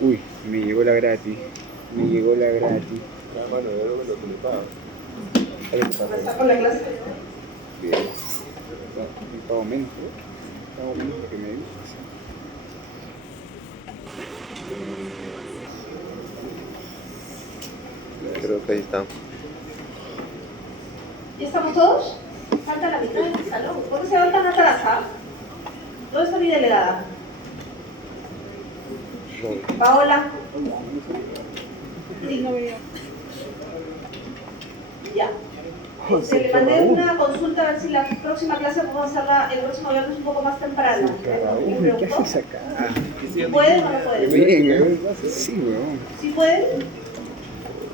Uy, me llegó la gratis. Me llegó la gratis. Ah, mano, yo creo que lo que le paga. ¿Está con la clase? Bien. Me pago menos, ¿no? Pago menos lo que me dices. Creo que ahí está. ¿Ya estamos todos? Falta la mitad del salón. ¿Por qué se van tan atrás, ah? ¿Dónde está mi delegada? Paola. Sí. Ya. Le mandé una consulta a ver si la próxima clase podemos hacerla el próximo viernes un poco más temprano. ¿Qué haces acá? ¿Pueden o no pueden? Bien, ¿eh? Sí, weón. ¿Sí pueden?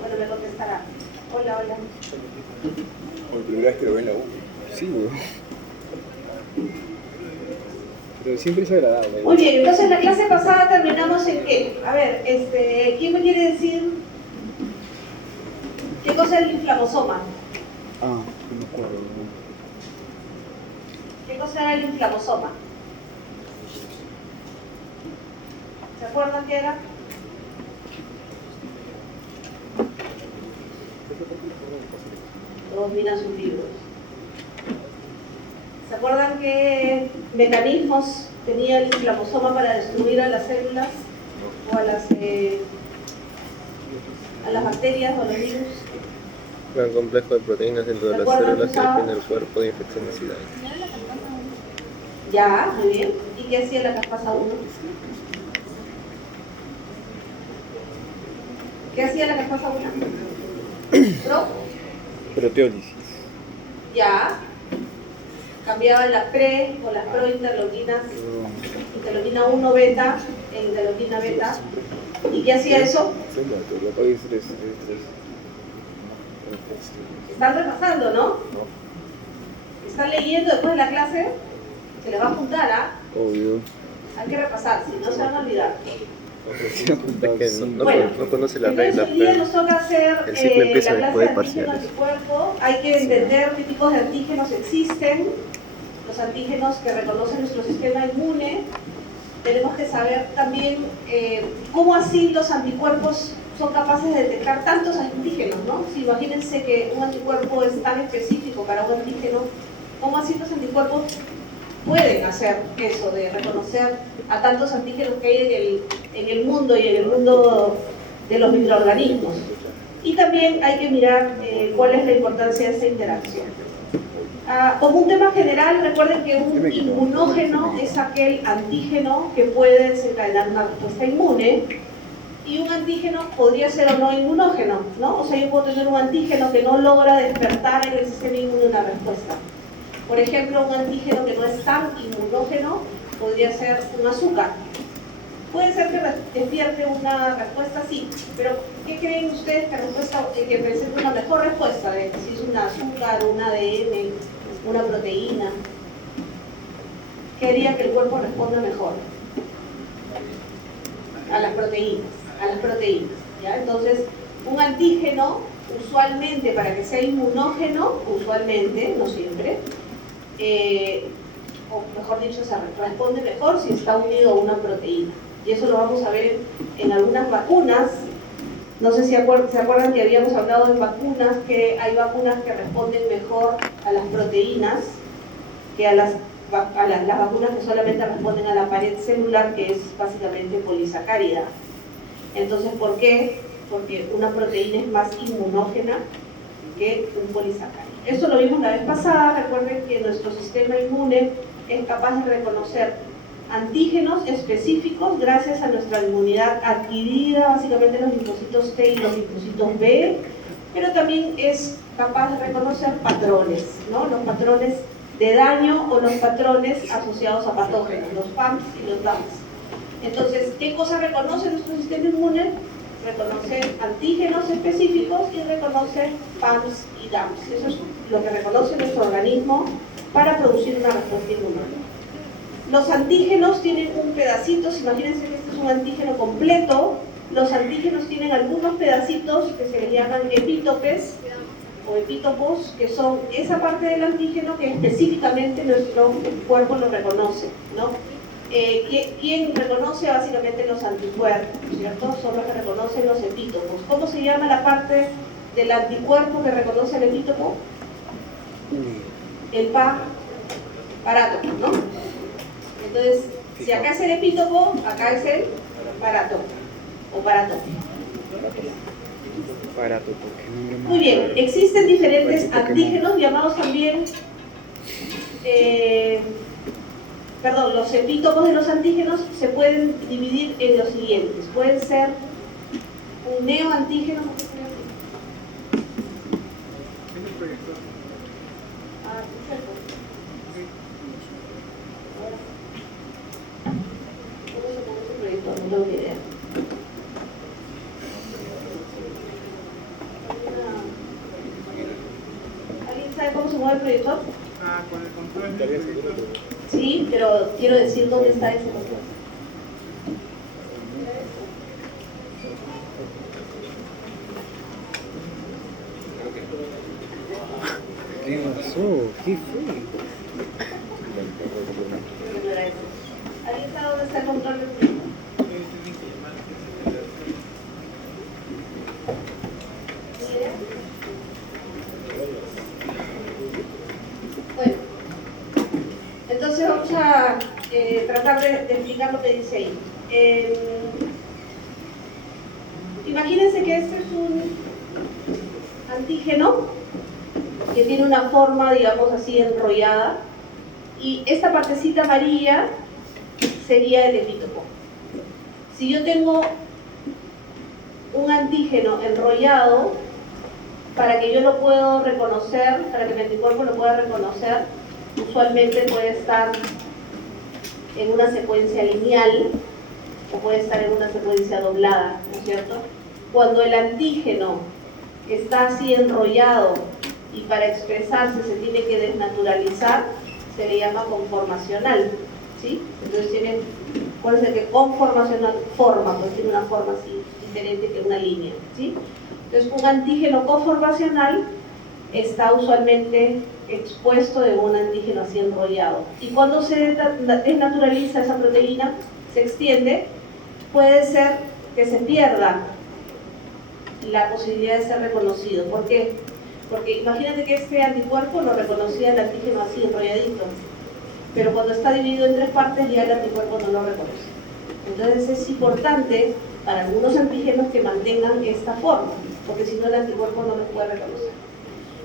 Bueno, me contestará. Hola, hola. Por primera vez que lo ve en la U. Sí, weón. Pero siempre es agradable. Muy bien, entonces la clase pasada terminamos en qué? A ver, ¿quién me quiere decir qué cosa es el inflamosoma? Ah, no me acuerdo. ¿Qué cosa era el inflamosoma? ¿Se acuerdan qué era? Todos miran sus libros. ¿Se acuerdan qué mecanismos tenía el inflamosoma para destruir a las células o a las bacterias o a los virus? Gran complejo de proteínas dentro de las células que defiende el cuerpo de infecciones y daños. Ya, muy bien. ¿Y qué hacía la caspasa 1? ¿Qué hacía la caspasa 1? Proteólisis. Ya. Cambiaba las pre o las prointerleuquinas, interleuquina 1 beta e interleuquina beta. ¿Y qué hacía eso? Hoy es 3. Están repasando, ¿no? Están leyendo después de la clase, se les va a juntar, ¿ah? Obvio. Hay que repasar, si no se van a olvidar. Es que no conoce las Entonces reglas, hoy día pero nos toca hacer el ciclo empieza la clase después de de antígeno parciales. anticuerpo. Hay que entender qué tipos de antígenos existen, los antígenos que reconoce nuestro sistema inmune. Tenemos que saber también cómo así los anticuerpos son capaces de detectar tantos antígenos, ¿no? Si imagínense que un anticuerpo es tan específico para un antígeno, ¿cómo así los anticuerpos pueden hacer eso de reconocer a tantos antígenos que hay en el mundo y en el mundo de los microorganismos? Y también hay que mirar cuál es la importancia de esta interacción. Como un tema general, recuerden que un inmunógeno es aquel antígeno que puede desencadenar una respuesta inmune, y un antígeno podría ser o no inmunógeno, ¿no? O sea, yo puedo tener un antígeno que no logra despertar en el sistema inmune una respuesta. Por ejemplo, un antígeno que no es tan inmunógeno podría ser un azúcar. Puede ser que despierte una respuesta, sí, pero ¿qué creen ustedes que presente una mejor respuesta? De si es un azúcar, un ADN, una proteína. ¿Qué haría que el cuerpo responda mejor? A las proteínas, ¿ya? Entonces, un antígeno, usualmente, para que sea inmunógeno, usualmente, no siempre, o mejor dicho, se responde mejor si está unido a una proteína. Y eso lo vamos a ver en algunas vacunas. No sé si se acuerdan que habíamos hablado de vacunas, que hay vacunas que responden mejor a las proteínas que a las vacunas que solamente responden a la pared celular, que es básicamente polisacárida. Entonces, ¿por qué? Porque una proteína es más inmunógena que un polisacárido. Esto lo vimos la vez pasada. Recuerden que nuestro sistema inmune es capaz de reconocer antígenos específicos gracias a nuestra inmunidad adquirida, básicamente los linfocitos T y los linfocitos B, pero también es capaz de reconocer patrones, ¿no? Los patrones de daño o los patrones asociados a patógenos, los PAMs y los DAMs. Entonces, ¿qué cosa reconoce nuestro sistema inmune? Reconoce antígenos específicos y reconoce PAMs y DAMs. Eso es lo que reconoce nuestro organismo para producir una respuesta inmunológica. Los antígenos tienen un pedacito, imagínense que este es un antígeno completo. Los antígenos tienen algunos pedacitos que se les llaman epítopes o epítopos, que son esa parte del antígeno que específicamente nuestro cuerpo lo reconoce, ¿no? ¿Quién reconoce básicamente los anticuerpos, ¿cierto? Son los que reconocen los epítopos. ¿Cómo se llama la parte del anticuerpo que reconoce el epítopo? El parátopo, ¿no? Entonces, si acá es el epítopo, acá es el parátopo o paratópico. Muy bien, existen diferentes antígenos llamados también, los epítopos de los antígenos se pueden dividir en los siguientes. Pueden ser un neoantígeno. No tengo ni idea. ¿Alguien sabe cómo se mueve el proyector? Con el control del proyector. Sí, pero quiero decir dónde está ese control. ¿Qué pasó? ¿Qué fue? ¿Alguien sabe dónde está el control del proyector? Bueno, entonces vamos a tratar de explicar lo que dice ahí. Imagínense que este es un antígeno que tiene una forma, digamos así, enrollada, y esta partecita amarilla sería el epítopo. Si yo tengo un antígeno enrollado, para que yo lo pueda reconocer, para que mi anticuerpo lo pueda reconocer, usualmente puede estar en una secuencia lineal o puede estar en una secuencia doblada, ¿no es cierto? Cuando el antígeno está así enrollado y para expresarse se tiene que desnaturalizar, se le llama conformacional, ¿sí? Entonces tiene, puede ser que conformacional forma, pues tiene una forma así diferente que una línea, ¿sí? Entonces un antígeno conformacional está usualmente expuesto en un antígeno así enrollado. Y cuando se desnaturaliza esa proteína, se extiende, puede ser que se pierda la posibilidad de ser reconocido. ¿Por qué? Porque imagínate que este anticuerpo lo reconocía el antígeno así enrolladito, pero cuando está dividido en tres partes ya el anticuerpo no lo reconoce. Entonces es importante para algunos antígenos que mantengan esta forma, porque si no el anticuerpo no los puede reconocer.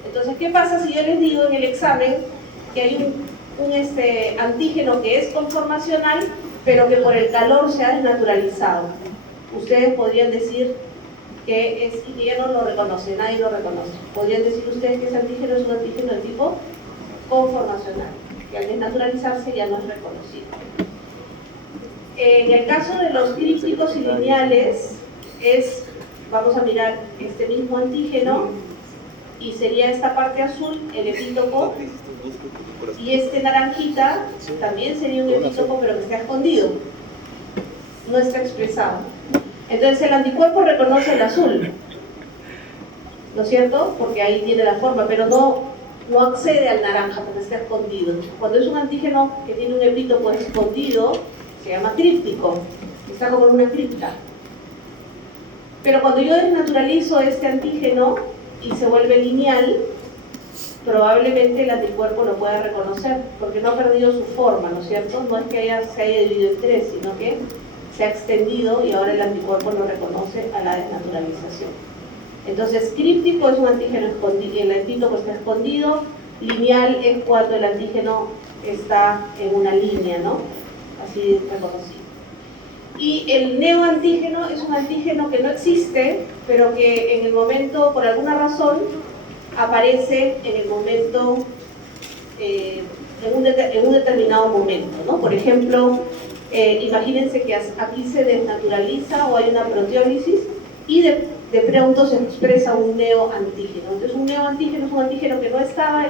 Entonces, ¿qué pasa si yo les digo en el examen que hay un antígeno que es conformacional, pero que por el calor se ha desnaturalizado? Ustedes podrían decir que ya no lo reconoce, nadie lo reconoce. Podrían decir ustedes que ese antígeno es un antígeno de tipo conformacional, que al desnaturalizarse ya no es reconocido. En el caso de los crípticos y lineales, vamos a mirar este mismo antígeno, y sería esta parte azul, el epítopo, y este naranjita también sería un epítopo, pero que está escondido, no está expresado. Entonces el anticuerpo reconoce el azul, ¿no es cierto? Porque ahí tiene la forma, pero no accede al naranja porque está escondido. Cuando es un antígeno que tiene un epítopo escondido, se llama críptico, está como en una cripta. Pero cuando yo desnaturalizo este antígeno y se vuelve lineal, probablemente el anticuerpo lo pueda reconocer, porque no ha perdido su forma, ¿no es cierto? No es que se haya dividido en tres, sino que se ha extendido y ahora el anticuerpo lo reconoce a la desnaturalización. Entonces, críptico es un antígeno escondido, el epítopo está escondido, lineal es cuando el antígeno está en una línea, ¿no? Así reconocido. Y el neoantígeno es un antígeno que no existe, pero que en el momento, por alguna razón, aparece en el momento, en un determinado momento, ¿no? Por ejemplo, imagínense que aquí se desnaturaliza o hay una proteólisis y de pronto se expresa un neoantígeno. Entonces un neoantígeno es un antígeno que no estaba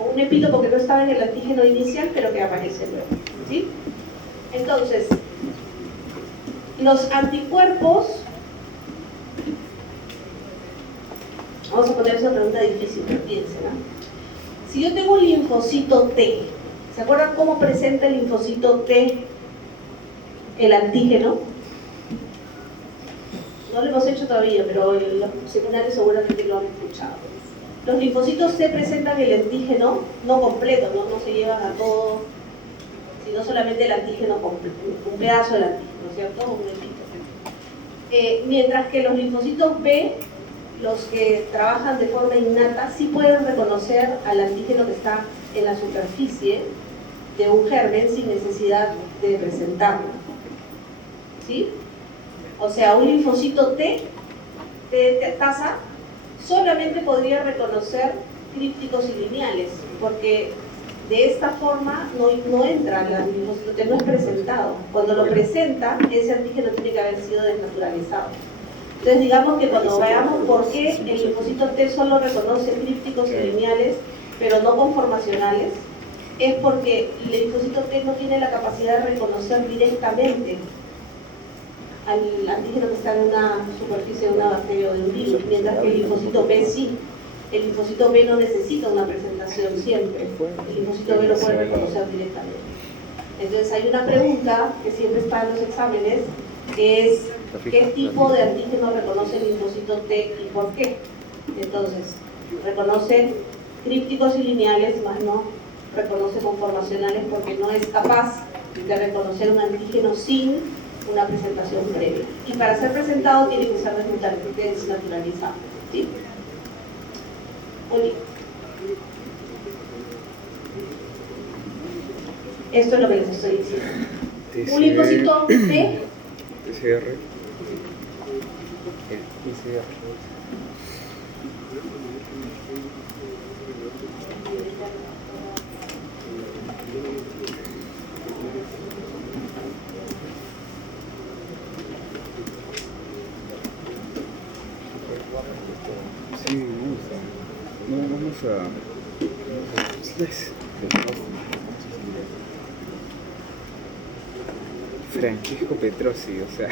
o un epítopo que no estaba en el antígeno inicial, pero que aparece luego, ¿sí? Entonces, los anticuerpos, vamos a poner esa pregunta difícil, piensen, ¿no? Si yo tengo un linfocito T, ¿se acuerdan cómo presenta el linfocito T el antígeno. No lo hemos hecho todavía, pero en los seminarios seguramente lo han escuchado. Los linfocitos T presentan el antígeno no completo, no se llevan a todo, sino solamente el antígeno completo, un pedazo del antígeno, ¿cierto? Un epítope. Mientras que los linfocitos B, los que trabajan de forma innata, sí pueden reconocer al antígeno que está en la superficie de un germen sin necesidad de presentarlo. ¿Sí? O sea, un linfocito T de taza solamente podría reconocer crípticos y lineales, porque de esta forma no entra el linfocito T, no es presentado. Cuando lo presenta, ese antígeno tiene que haber sido desnaturalizado. Entonces digamos que cuando veamos por qué el linfocito T solo reconoce crípticos y lineales, pero no conformacionales, es porque el linfocito T no tiene la capacidad de reconocer directamente al antígeno que está en una superficie de una bacteria o de un virus, mientras que el linfocito B sí. El linfocito B no necesita una presentación siempre. El linfocito B lo puede reconocer directamente. Entonces hay una pregunta que siempre está en los exámenes, que es ¿qué tipo de antígeno reconoce el linfocito T y por qué? Entonces, reconoce crípticos y lineales, más no reconoce conformacionales porque no es capaz de reconocer un antígeno sin una presentación previa. Y para ser presentado tiene que ser desnaturalizado. ¿Sí? Oli. Esto es lo que les estoy diciendo. Un linfocito T. PCR. El PCR. Sí, me gusta. No, vamos a... Francisco Petrosi, o sea...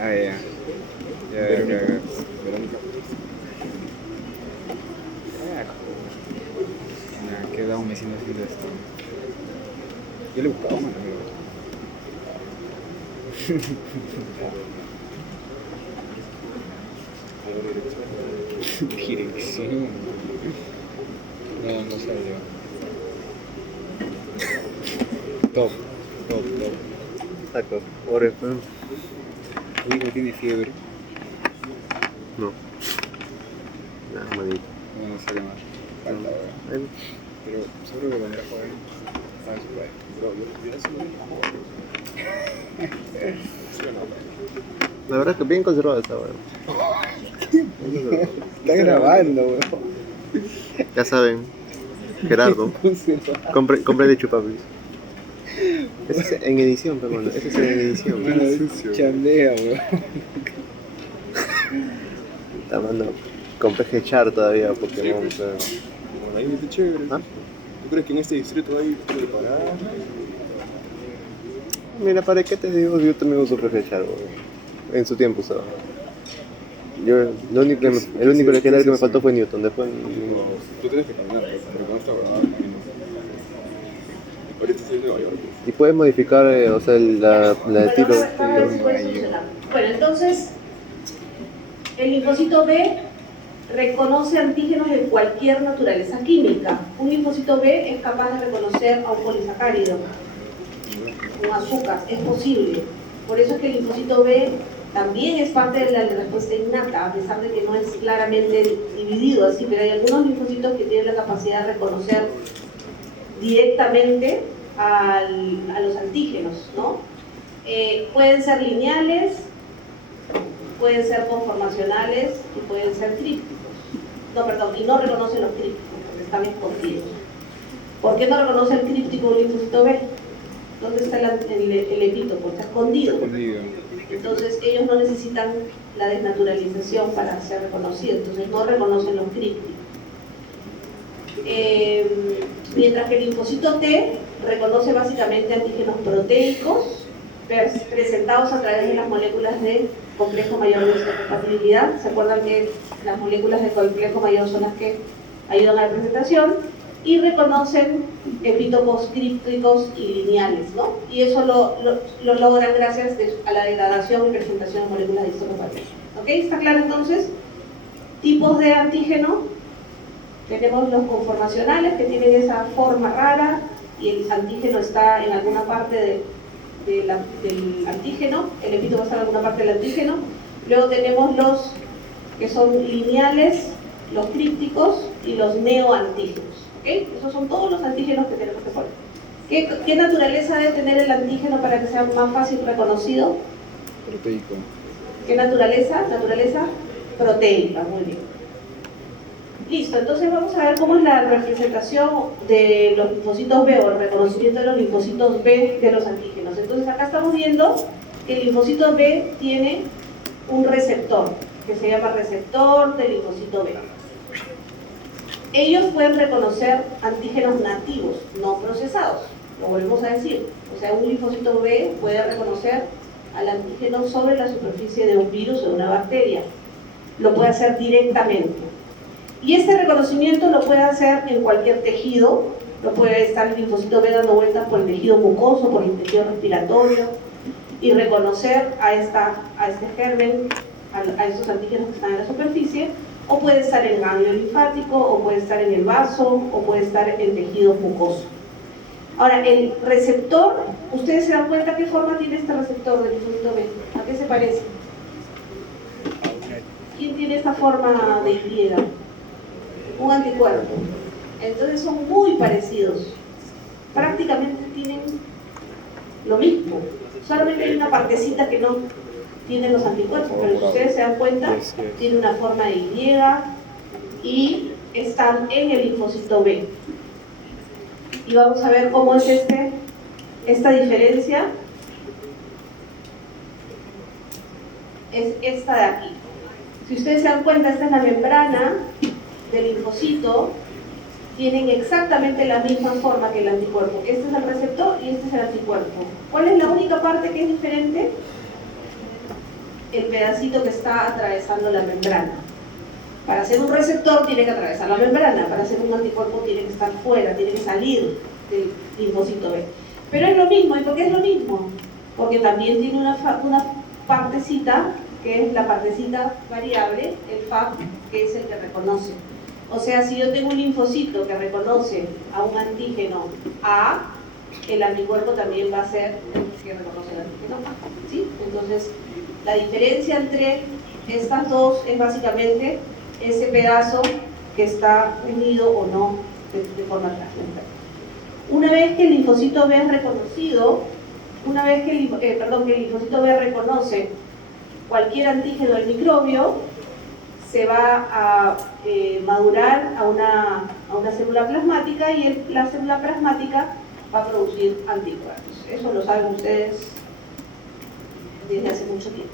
Ah, ya. Ya, Verónica. Nah, qué dado me siento haciendo esto. Yo le he buscado, mano, Dirección. No salió. Top. Saco. Ore. Tu hijo tiene fiebre. No. Nada, manito. No sale más. Falta, ¿verdad? Pero seguro que vendrá joven. ¿Sabes? Pero yo no sé La verdad es que bien conservado está, weón. Está grabando, weón. Ya saben, Gerardo, compre de chupapis. Ese es en edición, pero bueno, ese es en edición. Chandea, weón. Está mandando con PGChar todavía Pokémon, pero... Bueno, ahí está chévere. ¿Ah? ¿Tú crees que en este distrito hay preparada? Mira, ¿para qué te digo? Yo también uso PGChar, en su tiempo usaba. Yo, el único legendario que me faltó fue Newton, después... Tú tienes que caminar, porque no está grabado. Ahorita estoy en Nueva York. Y puedes modificar, o sea, la de tiro. Vamos a ver si puede funcionar. Bueno, entonces, el linfocito B reconoce antígenos de cualquier naturaleza química. Un linfocito B es capaz de reconocer a un polisacárido, un azúcar, es posible. Por eso es que el linfocito B también es parte de la respuesta innata, a pesar de que no es claramente dividido así, pero hay algunos linfocitos que tienen la capacidad de reconocer directamente a los antígenos, ¿no? Pueden ser lineales, pueden ser conformacionales y pueden ser crípticos. No, perdón, y no reconocen los crípticos porque están escondidos. ¿Por qué no reconoce el críptico un linfocito B? ¿Dónde está el epítopo? Está escondido. Entonces ellos no necesitan la desnaturalización para ser reconocidos, entonces no reconocen los crípticos. Mientras que el linfocito T reconoce básicamente antígenos proteicos presentados a través de las moléculas de complejo mayor de histocompatibilidad. ¿Se acuerdan que las moléculas de complejo mayor son las que ayudan a la presentación? y reconocen epitopos crípticos y lineales, ¿no? Y eso lo logran gracias a la degradación y presentación de moléculas de histopatía. ¿Ok? ¿Está claro entonces? Tipos de antígeno. Tenemos los conformacionales que tienen esa forma rara y el antígeno está en alguna parte del antígeno, el epítopo está en alguna parte del antígeno. Luego tenemos los que son lineales, los crípticos y los neoantígenos. ¿Okay? Esos son todos los antígenos que tenemos que poner. ¿Qué naturaleza debe tener el antígeno para que sea más fácil reconocido? Proteico. ¿Qué naturaleza? Naturaleza proteica, muy bien. Listo, entonces vamos a ver cómo es la representación de los linfocitos B o el reconocimiento de los linfocitos B de los antígenos. Entonces acá estamos viendo que el linfocito B tiene un receptor que se llama receptor del linfocito B. Ellos pueden reconocer antígenos nativos, no procesados, lo volvemos a decir. O sea, un linfocito B puede reconocer al antígeno sobre la superficie de un virus o de una bacteria. Lo puede hacer directamente. Y este reconocimiento lo puede hacer en cualquier tejido. Lo puede estar el linfocito B dando vueltas por el tejido mucoso, por el tejido respiratorio, y reconocer a este germen, a estos antígenos que están en la superficie, o puede estar en el ganglio linfático, o puede estar en el vaso, o puede estar en tejido mucoso. Ahora, el receptor, ¿ustedes se dan cuenta qué forma tiene este receptor del linfocito B? ¿A qué se parece? ¿Quién tiene esta forma de Y? Un anticuerpo. Entonces son muy parecidos. Prácticamente tienen lo mismo. Solamente hay una partecita que no tiene los anticuerpos, pero si ustedes se dan cuenta, tiene una forma de Y están en el linfocito B. Y vamos a ver cómo es esta diferencia. Es esta de aquí. Si ustedes se dan cuenta, esta es la membrana del linfocito, tienen exactamente la misma forma que el anticuerpo. Este es el receptor y este es el anticuerpo. ¿Cuál es la única parte que es diferente? El pedacito que está atravesando la membrana. Para ser un receptor tiene que atravesar la membrana, para ser un anticuerpo tiene que estar fuera, tiene que salir del linfocito B. Pero es lo mismo. ¿Y por qué es lo mismo? Porque también tiene una partecita, que es la partecita variable, el FAB, que es el que reconoce. O sea, si yo tengo un linfocito que reconoce a un antígeno A, el anticuerpo también va a ser el que reconoce el antígeno A. ¿Sí? Entonces, la diferencia entre estas dos es básicamente ese pedazo que está unido o no de forma transversal. Una vez que el linfocito B es reconocido, una vez que el linfocito B reconoce cualquier antígeno del microbio, se va a madurar a una célula plasmática y la célula plasmática va a producir anticuerpos. Eso lo saben ustedes desde hace mucho tiempo.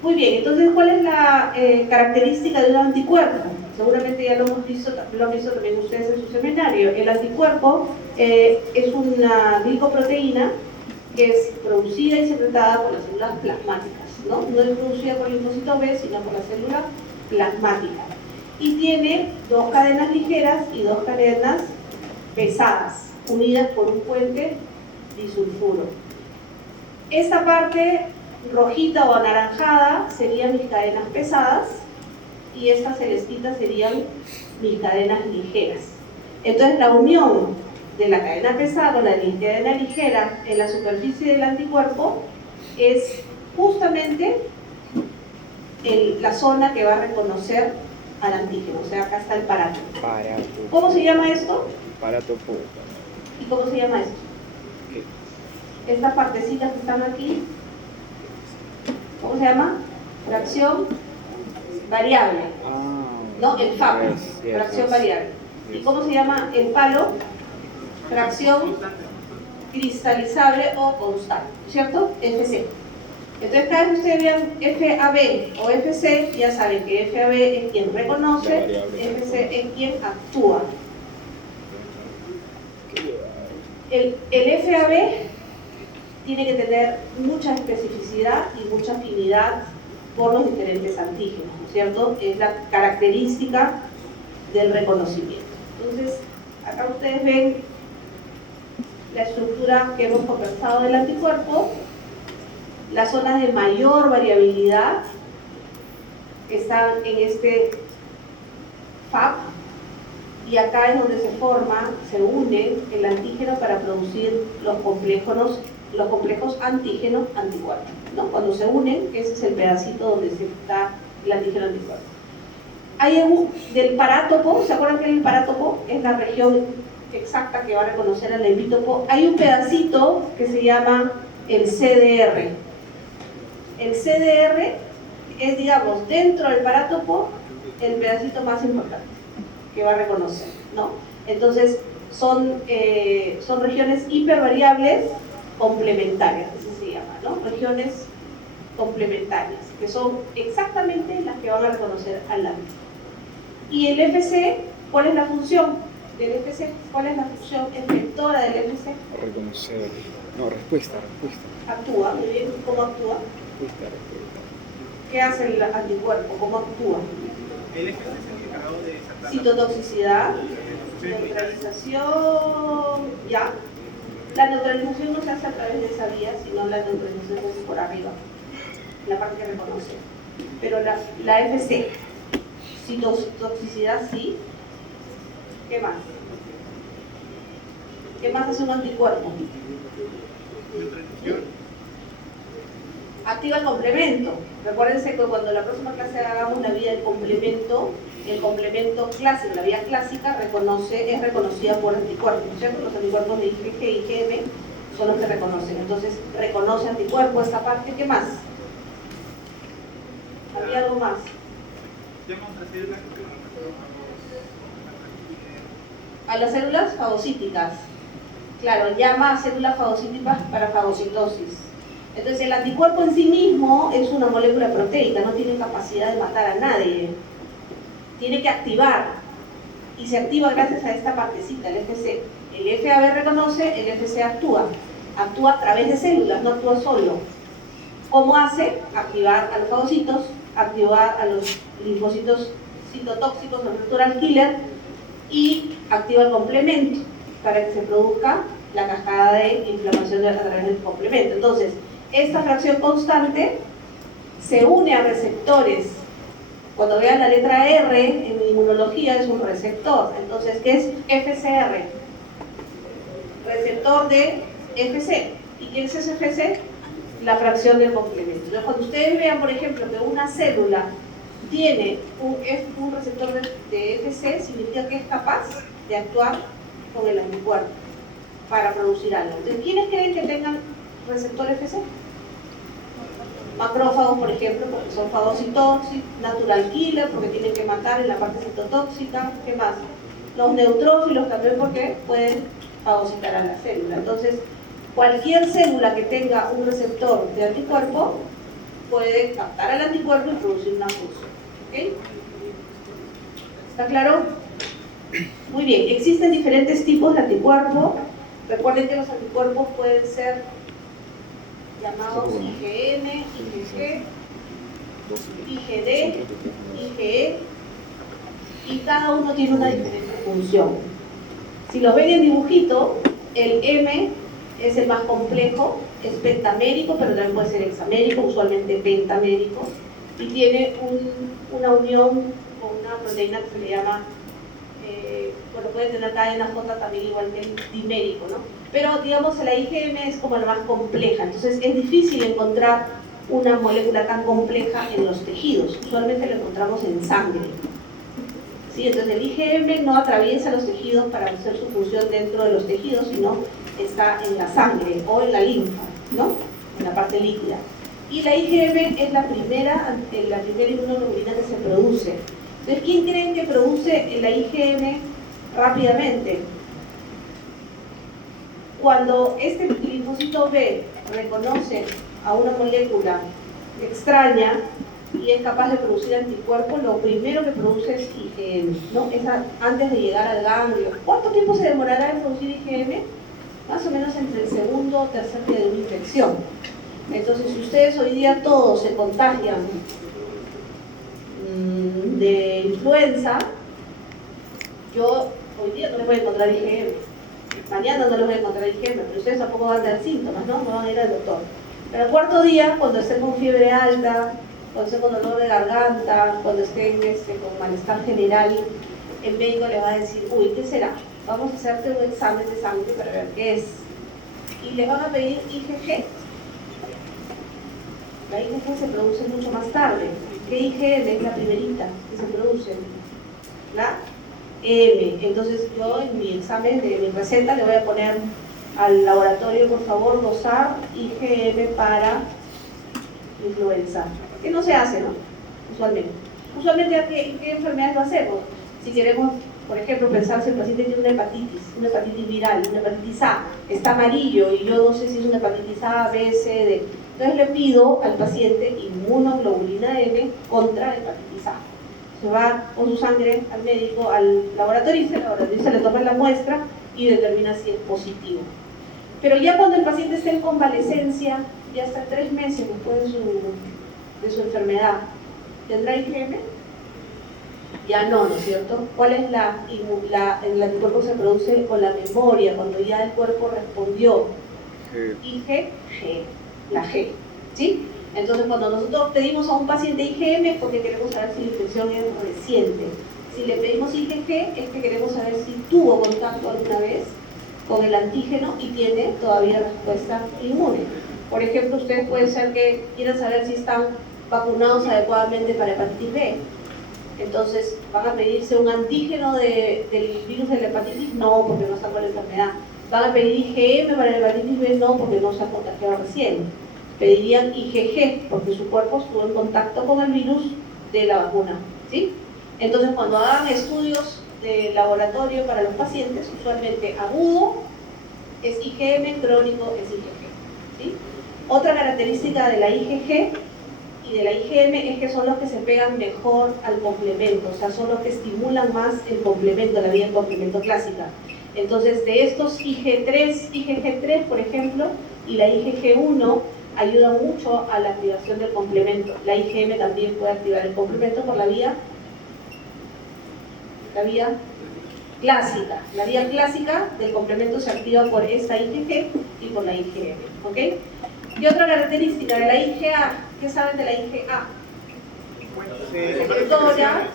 Muy bien, entonces, ¿cuál es la característica de un anticuerpo? Seguramente ya lo han visto también ustedes en su seminario. El anticuerpo es una glicoproteína que es producida y secretada por las células plasmáticas. No es producida por el linfocito B, sino por la célula plasmática. Y tiene dos cadenas ligeras y dos cadenas pesadas, unidas por un puente disulfuro. Esta parte rojita o anaranjada serían mis cadenas pesadas y estas celestitas serían mis cadenas ligeras. Entonces la unión de la cadena pesada con la cadena ligera en la superficie del anticuerpo es justamente la zona que va a reconocer al antígeno. O sea, acá está el parato. ¿Cómo se llama esto? Parato. ¿Y cómo se llama esto? Estas partecitas que están aquí, ¿cómo se llama? Fracción variable. ¿No? El FAB, fracción variable. ¿Y cómo se llama el palo? Fracción cristalizable o constante, ¿cierto? FC. Entonces, cada vez que ustedes vean FAB o FC, ya saben que FAB es quien reconoce, FC es quien actúa. El FAB tiene que tener mucha especificidad y mucha afinidad por los diferentes antígenos, ¿no es cierto? Es la característica del reconocimiento. Entonces, Acá ustedes ven la estructura que hemos conversado del anticuerpo, las zonas de mayor variabilidad están en este FAP, y acá es donde se forma, se une el antígeno para producir los complejos antígeno-anticuerpo, ¿no? Cuando se unen, ese es el pedacito donde se está el antígeno-anticuerpo. Del parátopo, ¿se acuerdan que el parátopo es la región exacta que va a reconocer al epítopo? Hay un pedacito que se llama el CDR. El CDR es, digamos, dentro del parátopo, el pedacito más importante que va a reconocer, ¿no? Entonces, son regiones hipervariables complementarias, así se llama, ¿no? Regiones complementarias, que son exactamente las que van a reconocer al antígeno. Y el FC, ¿cuál es la función del FC? ¿Cuál es la función efectora del FC? Reconocer. No, respuesta. Actúa, muy bien. ¿Cómo actúa? Respuesta. ¿Qué hace el anticuerpo? ¿Cómo actúa? El FC es el encargado de sacar Citotoxicidad, neutralización, ya. La neutralización no se hace a través de esa vía, sino la neutralización es por arriba, la parte que reconoce. Pero la FC, citotoxicidad sí. ¿Qué más? ¿Qué más hace un anticuerpo? Activa el complemento. Recuérdense que cuando en la próxima clase hagamos la vía del complemento, el complemento clásico, la vía clásica es reconocida por anticuerpos, ¿cierto? Los anticuerpos de IgG y IgM son los que reconocen. Entonces, reconoce anticuerpo esta parte. ¿Qué más? ¿Había algo más? A las células fagocíticas. Claro, llama a células fagocíticas para fagocitosis. Entonces el anticuerpo en sí mismo es una molécula proteica, no tiene capacidad de matar a nadie. Tiene que activar, y se activa gracias a esta partecita, el FC. El FAB reconoce, el FC actúa. Actúa a través de células, no actúa solo. ¿Cómo hace? Activar a los fagocitos, activar a los linfocitos citotóxicos o natural killer, y activa el complemento para que se produzca la cascada de inflamación a través del complemento. Entonces, esta fracción constante se une a receptores. Cuando vean la letra R en inmunología es un receptor. Entonces, ¿qué es FCR? Receptor de FC. ¿Y qué es ese FC? La fracción del complemento. Entonces, cuando ustedes vean, por ejemplo, que una célula tiene un receptor de FC, significa que es capaz de actuar con el anticuerpo para producir algo. Entonces, ¿quiénes creen que tengan receptor FC? Macrófagos, por ejemplo, porque son fagocitosis, natural killer, porque tienen que matar en la parte citotóxica. ¿Qué más? Los neutrófilos también, porque pueden fagocitar a la célula. Entonces, cualquier célula que tenga un receptor de anticuerpo puede captar al anticuerpo y producir una función. ¿Ok? ¿Está claro? Muy bien, existen diferentes tipos de anticuerpos. Recuerden que los anticuerpos pueden ser llamados IgM, IgG, IgD, IgE, y cada uno tiene una diferente función. Si lo ven en dibujito, el M es el más complejo, es pentamérico, pero también puede ser hexamérico, usualmente pentamérico, y tiene una unión con una proteína que se le llama, bueno, puede tener cadena J también igual que el dimérico, ¿no? Pero digamos la IgM es como la más compleja, entonces es difícil encontrar una molécula tan compleja en los tejidos, usualmente lo encontramos en sangre. ¿Sí? Entonces el IgM no atraviesa los tejidos para hacer su función dentro de los tejidos, sino está en la sangre o en la linfa, ¿no? En la parte líquida. Y la IgM es la primera inmunoglobulina que se produce. Entonces, ¿quién creen que produce la IgM rápidamente? Cuando este linfocito B reconoce a una molécula extraña y es capaz de producir anticuerpos, lo primero que produce es IgM, ¿no? Antes de llegar al ganglio. ¿Cuánto tiempo se demorará en producir IgM? Más o menos entre el segundo o tercer día de una infección. Entonces, si ustedes hoy día todos se contagian de influenza, yo hoy día no les voy a encontrar IgM, mañana no les voy a encontrar IgM, pero ustedes tampoco van a tener síntomas, ¿no? No van a ir al doctor. Pero el cuarto día, cuando estén con fiebre alta, cuando estén con dolor de garganta, cuando estén con malestar general, el médico le va a decir, uy, ¿qué será? Vamos a hacerte un examen de sangre para ver qué es. Y le van a pedir IgG. La IgG se produce mucho más tarde. ¿Qué IgM es la primerita que se produce? La M. Entonces yo en mi examen de mi receta le voy a poner al laboratorio, por favor, dosar IgM para influenza. Que no se hace, ¿no? Usualmente. Usualmente, ¿en qué enfermedades lo hacemos? Si queremos, por ejemplo, pensar si el paciente tiene una hepatitis viral, una hepatitis A, está amarillo y yo no sé si es una hepatitis A, B, C, D. Entonces le pido al paciente inmunoglobulina M contra hepatitis A. Se va con su sangre al médico, al laboratorista, el laboratorista le toma la muestra y determina si es positivo. Pero ya cuando el paciente está en convalecencia, ya está 3 meses después de su enfermedad, ¿tendrá IgM? Ya no, ¿no es cierto? ¿Cuál es el anticuerpo que se produce con la memoria, cuando ya el cuerpo respondió? IgG, la G, ¿sí? Entonces cuando nosotros pedimos a un paciente IgM es porque queremos saber si la infección es reciente. Si le pedimos IgG es que queremos saber si tuvo contacto alguna vez con el antígeno y tiene todavía respuesta inmune. Por ejemplo, ustedes pueden ser que quieran saber si están vacunados adecuadamente para hepatitis B. Entonces, ¿van a pedirse un antígeno del virus de la hepatitis? No, porque no está con la enfermedad. ¿Van a pedir IgM para la hepatitis B? No, porque no se ha contagiado recién. Pedirían IgG, porque su cuerpo estuvo en contacto con el virus de la vacuna, ¿sí? Entonces, cuando hagan estudios de laboratorio para los pacientes, usualmente agudo es IgM, crónico es IgG, ¿sí? Otra característica de la IgG y de la IgM es que son los que se pegan mejor al complemento, o sea, son los que estimulan más el complemento, la vía del complemento clásica. Entonces, de estos IgG3, por ejemplo, y la IgG1 ayudan mucho a la activación del complemento. La IgM también puede activar el complemento por la vía clásica. La vía clásica del complemento se activa por esta IgG y por la IgM, ¿ok? Y otra característica de la IgA, ¿qué saben de la IgA? Secretora.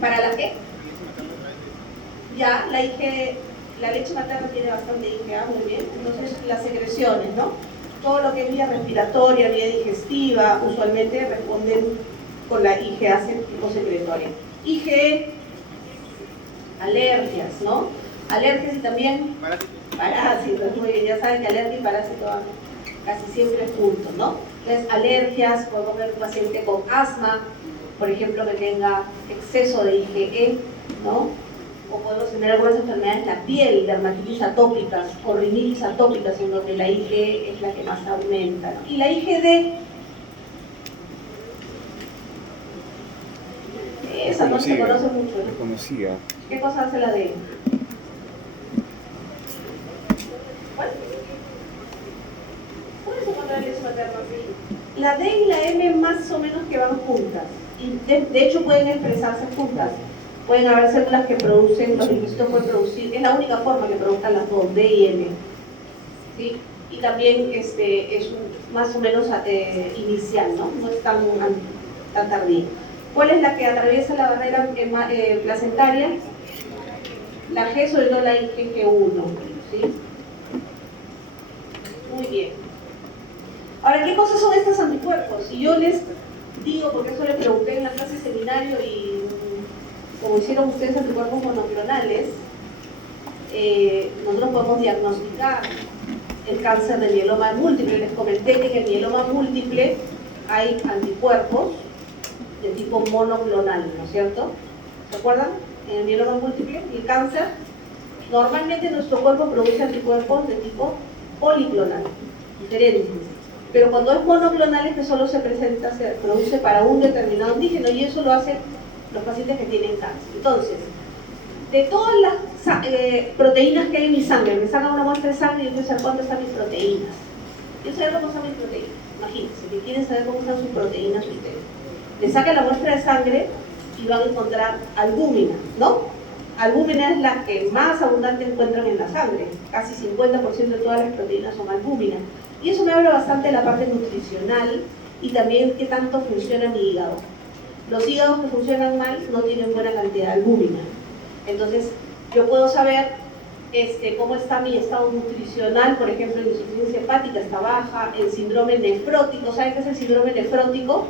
¿Para la qué? Ya, la leche materna tiene bastante IgA, muy bien. Entonces, las secreciones, ¿no? Todo lo que es vía respiratoria, vía digestiva, usualmente responden con la IgA tipo secretoria. IgE, alergias, ¿no? Alergias y también parásitos, muy bien, ya saben que alergia y parásito van casi siempre juntos, ¿no? Entonces, alergias, podemos ver un paciente con asma, por ejemplo, que tenga exceso de IgE, ¿no? O podemos tener algunas enfermedades de la piel, dermatitis atópicas o rinitis atópicas, en donde la IgE es la que más aumenta, ¿no? Y la IgD, esa no se conoce mucho, ¿no? Desconocida. ¿Qué cosa hace la D? ¿Cuál? Puedes encontrar eso materno así. La D y la M más o menos que van juntas, y de hecho pueden expresarse juntas. Pueden haber células que producen, los linfocitos pueden producir, es la única forma que produzcan las dos, D y M, ¿sí? Y también es más o menos inicial, ¿no? No es tan tardío. ¿Cuál es la que atraviesa la barrera placentaria? La G, sobre todo la IgG1, ¿sí? Muy bien. Ahora, ¿qué cosas son estos anticuerpos? Y yo les digo, porque eso le pregunté en la clase de seminario y como hicieron ustedes anticuerpos monoclonales, nosotros podemos diagnosticar el cáncer de mieloma múltiple. Les comenté que en el mieloma múltiple hay anticuerpos de tipo monoclonal, ¿no es cierto? ¿Se acuerdan? En el mieloma múltiple y el cáncer, normalmente nuestro cuerpo produce anticuerpos de tipo policlonal, diferentes. Pero cuando es monoclonal es que solo se produce para un determinado antígeno, y eso lo hacen los pacientes que tienen cáncer. Entonces, de todas las proteínas que hay en mi sangre, me sacan una muestra de sangre y yo quiero saber cuánto están mis proteínas. Quiero saber cómo están mis proteínas. Imagínense que quieren saber cómo están sus proteínas ustedes. le sacan la muestra de sangre y van a encontrar albúmina, ¿no? Albúmina es la que más abundante encuentran en la sangre. Casi 50% de todas las proteínas son albúmina. Y eso me habla bastante de la parte nutricional y también qué tanto funciona mi hígado. Los hígados que funcionan mal no tienen buena cantidad de albúmina. Entonces, yo puedo saber cómo está mi estado nutricional, por ejemplo, la insuficiencia hepática está baja, el síndrome nefrótico. ¿Saben qué es el síndrome nefrótico?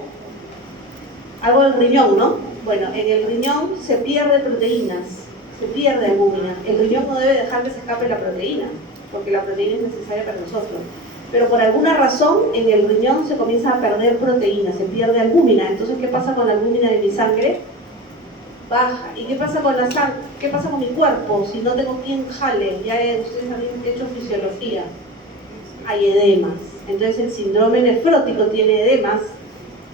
Algo del riñón, ¿no? Bueno, en el riñón se pierde proteínas, se pierde albúmina. El riñón no debe dejar que se escape la proteína, porque la proteína es necesaria para nosotros. Pero por alguna razón, en el riñón se comienza a perder proteína, se pierde albúmina. Entonces, ¿qué pasa con la albúmina de mi sangre? Baja. ¿Y qué pasa con la sangre? ¿Qué pasa con mi cuerpo si no tengo quien jale? Ya ustedes han hecho fisiología. Hay edemas. Entonces, el síndrome nefrótico tiene edemas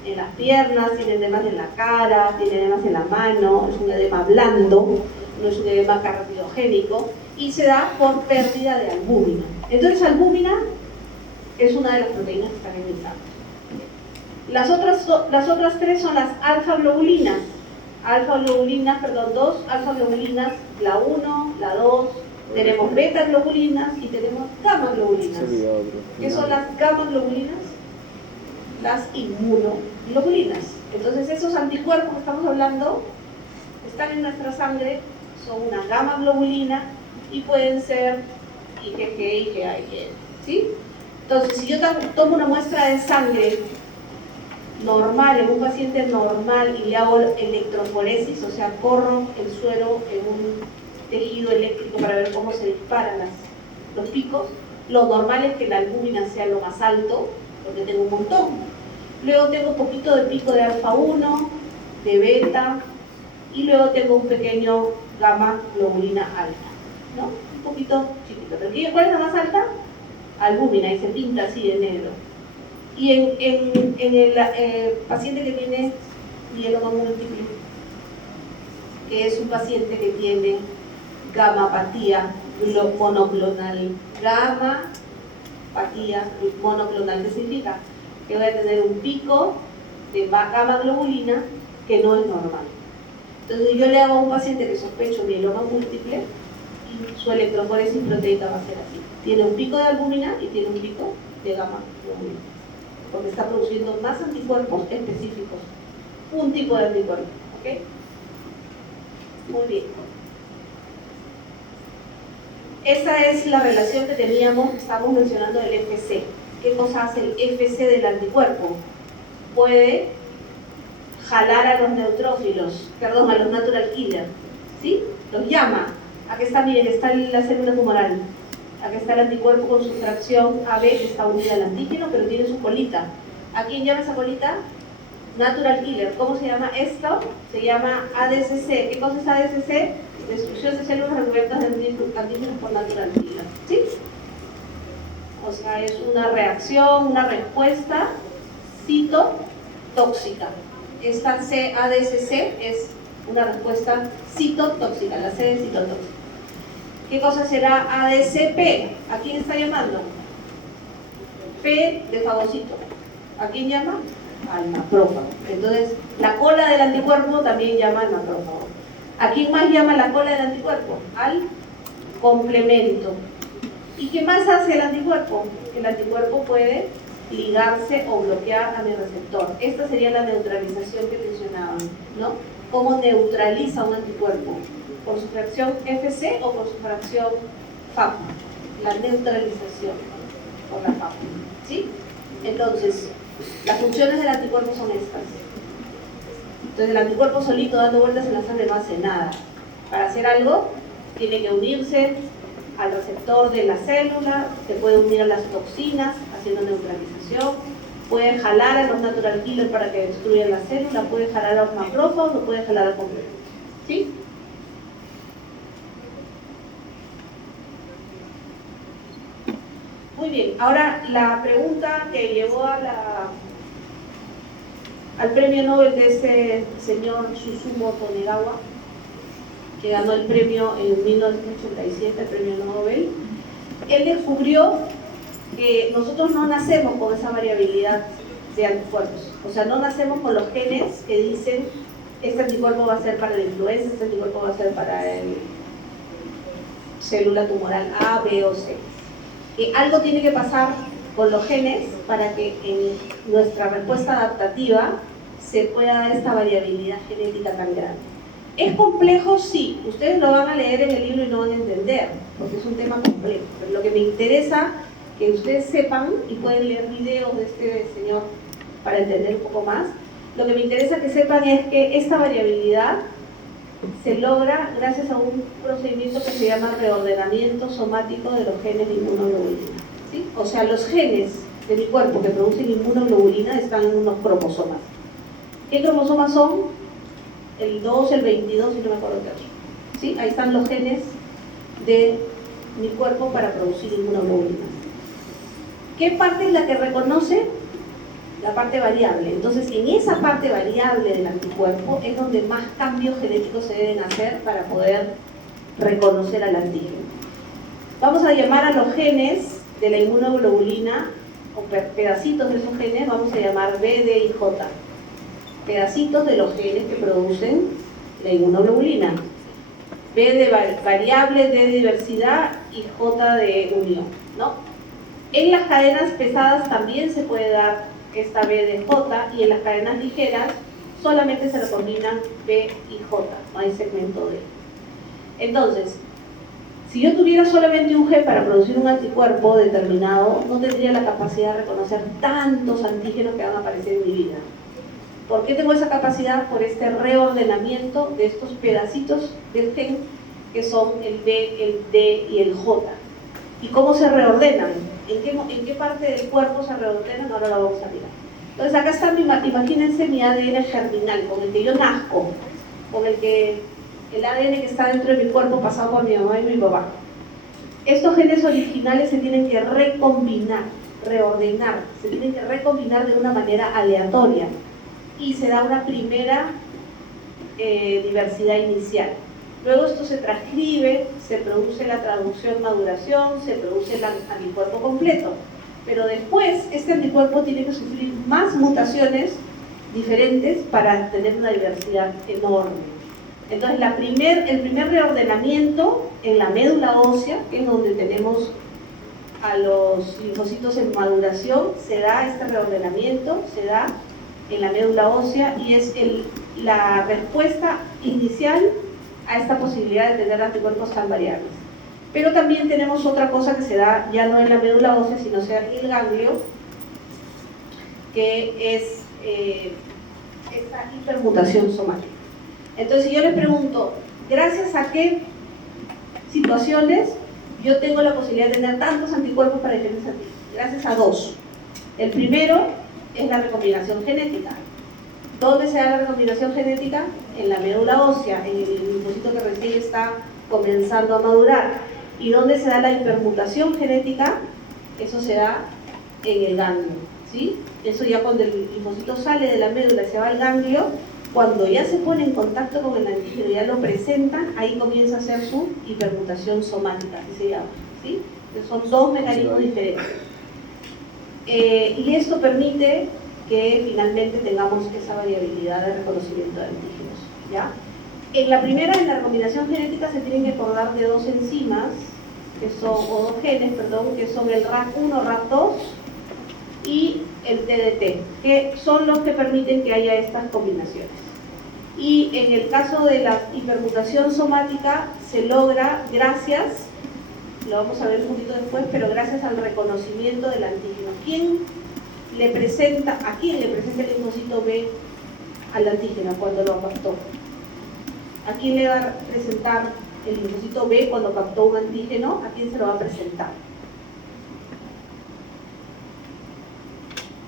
en las piernas, tiene edemas en la cara, tiene edemas en la mano, es un edema blando, no es un edema cardiogénico, y se da por pérdida de albúmina. Entonces, albúmina es una de las proteínas que están en el sangre. Las otras tres son las alfa-globulinas. Dos alfa-globulinas, la 1, la 2, tenemos beta-globulinas y tenemos gamma-globulinas. ¿Qué son las gamma-globulinas? Las inmunoglobulinas. Entonces, esos anticuerpos que estamos hablando están en nuestra sangre, son una gamma-globulina y pueden ser IgG, IgA, IgM, ¿sí? Entonces, si yo tomo una muestra de sangre normal, en un paciente normal, y le hago electroforesis, o sea, corro el suero en un tejido eléctrico para ver cómo se disparan los picos, lo normal es que la albúmina sea lo más alto, porque tengo un montón. Luego tengo un poquito de pico de alfa 1, de beta, y luego tengo un pequeño gamma globulina alfa, ¿no? Un poquito chiquito. ¿Pero cuál es la más alta? Albúmina, y se pinta así de negro. Y en el paciente que tiene mieloma múltiple, que es un paciente que tiene gamapatía monoclonal. Gamapatía monoclonal, ¿qué significa? Que voy a tener un pico de gamma globulina que no es normal. Entonces yo le hago a un paciente que sospecho mieloma múltiple y su electroforesis proteica va a ser así. Tiene un pico de albúmina y tiene un pico de gamma globulina, porque está produciendo más anticuerpos específicos, un tipo de anticuerpo, ¿ok? Muy bien. Esa es la relación que teníamos, estamos mencionando el FC. ¿Qué cosa hace el FC del anticuerpo? Puede jalar a los neutrófilos, perdón, a los natural killers, ¿sí? Los llama. Aquí está, miren, está la célula tumoral. Aquí está el anticuerpo con su fracción AB, que está unida al antígeno, pero tiene su colita. ¿A quién llama esa colita? Natural killer. ¿Cómo se llama esto? Se llama ADCC. ¿Qué cosa es ADCC? Destrucción de células recubiertas de antígenos por natural killer. ¿Sí? O sea, es una reacción, una respuesta citotóxica. Esta ADCC es una respuesta citotóxica, la C de citotóxica. ¿Qué cosa será ADCP? ¿A quién está llamando? P de fagocito. ¿A quién llama? Al macrófago. Entonces, la cola del anticuerpo también llama al macrófago. ¿A quién más llama la cola del anticuerpo? Al complemento. ¿Y qué más hace el anticuerpo? El anticuerpo puede ligarse o bloquear a mi receptor. Esta sería la neutralización que mencionaban, ¿no? ¿Cómo neutraliza un anticuerpo? ¿Por su fracción FC o por su fracción FAP? La neutralización por la FAP, ¿sí? Entonces, las funciones del anticuerpo son estas. Entonces, el anticuerpo solito dando vueltas en la sangre no hace nada. Para hacer algo, tiene que unirse al receptor de la célula, se puede unir a las toxinas haciendo neutralización, puede jalar a los natural killers para que destruyan la célula, puede jalar a los macrófagos o puede jalar al complejo. ¿Sí? Muy bien, ahora la pregunta que llevó al premio Nobel de este señor Susumu Tonegawa, que ganó el premio en 1987, el premio Nobel, él descubrió que nosotros no nacemos con esa variabilidad de anticuerpos. O sea, no nacemos con los genes que dicen este anticuerpo va a ser para la influenza, este anticuerpo va a ser para el célula tumoral A, B o C. Algo tiene que pasar con los genes para que en nuestra respuesta adaptativa se pueda dar esta variabilidad genética tan grande. ¿Es complejo? Sí. Ustedes lo van a leer en el libro y no van a entender, porque es un tema complejo. Pero lo que me interesa que ustedes sepan, y pueden leer videos de este señor para entender un poco más, lo que me interesa que sepan es que esta variabilidad se logra gracias a un procedimiento que se llama reordenamiento somático de los genes de inmunoglobulina, ¿sí? O sea, los genes de mi cuerpo que producen inmunoglobulina están en unos cromosomas. ¿Qué cromosomas son? El 2, el 22 y no me acuerdo qué otro, ¿sí? Ahí están los genes de mi cuerpo para producir inmunoglobulina. ¿Qué parte es la que reconoce? La parte variable. Entonces, en esa parte variable del anticuerpo es donde más cambios genéticos se deben hacer para poder reconocer al antígeno. Vamos a llamar a los genes de la inmunoglobulina, o pedacitos de esos genes, vamos a llamar B, D y J. Pedacitos de los genes que producen la inmunoglobulina. B de variable, D de diversidad y J de unión, ¿no? En las cadenas pesadas también se puede dar esta B de J, y en las cadenas ligeras solamente se recombinan B y J, no hay segmento D. Entonces, si yo tuviera solamente un gen para producir un anticuerpo determinado, no tendría la capacidad de reconocer tantos antígenos que van a aparecer en mi vida. ¿Por qué tengo esa capacidad? Por este reordenamiento de estos pedacitos del gen que son el B, el D y el J. ¿Y cómo se reordenan? ¿En qué parte del cuerpo se reordenan? Ahora lo vamos a mirar. Entonces acá está, imagínense mi ADN germinal, con el que yo nazco, con el ADN que está dentro de mi cuerpo pasado por mi mamá y mi papá. Estos genes originales se tienen que recombinar, reordenar, se tienen que recombinar de una manera aleatoria y se da una primera diversidad inicial. Luego esto se transcribe, se produce la traducción, maduración, se produce el anticuerpo completo. Pero después este anticuerpo tiene que sufrir más mutaciones diferentes para tener una diversidad enorme. Entonces el primer reordenamiento en la médula ósea, que es donde tenemos a los linfocitos en maduración, se da este reordenamiento, se da en la médula ósea y es la respuesta inicial a esta posibilidad de tener anticuerpos tan variables. Pero también tenemos otra cosa que se da ya no en la médula ósea, sino sea en el ganglio, que es esta hipermutación somática. Entonces, si yo les pregunto, ¿gracias a qué situaciones yo tengo la posibilidad de tener tantos anticuerpos para diferentes antígenos? Gracias a dos. El primero es la recombinación genética. ¿Dónde se da la recombinación genética? En la médula ósea, en el linfocito que recién está comenzando a madurar. ¿Y dónde se da la hipermutación genética? Eso se da en el ganglio, ¿sí? Eso ya cuando el linfocito sale de la médula y se va al ganglio, cuando ya se pone en contacto con el antígeno, ya lo presentan, ahí comienza a hacer su hipermutación somática, así se llama, ¿sí? Entonces son dos mecanismos diferentes. Y esto permite que finalmente tengamos esa variabilidad de reconocimiento de antígenos, ¿ya? En la recombinación genética se tienen que acordar de dos enzimas, o dos genes, perdón, que son el RAC1, RAC2 y el TDT, que son los que permiten que haya estas combinaciones. Y en el caso de la hipermutación somática se logra gracias, lo vamos a ver un poquito después, pero gracias al reconocimiento del antígeno. ¿A quién le presenta el linfocito B al antígeno cuando lo captó? ¿A quién le va a presentar el linfocito B cuando captó un antígeno? ¿A quién se lo va a presentar?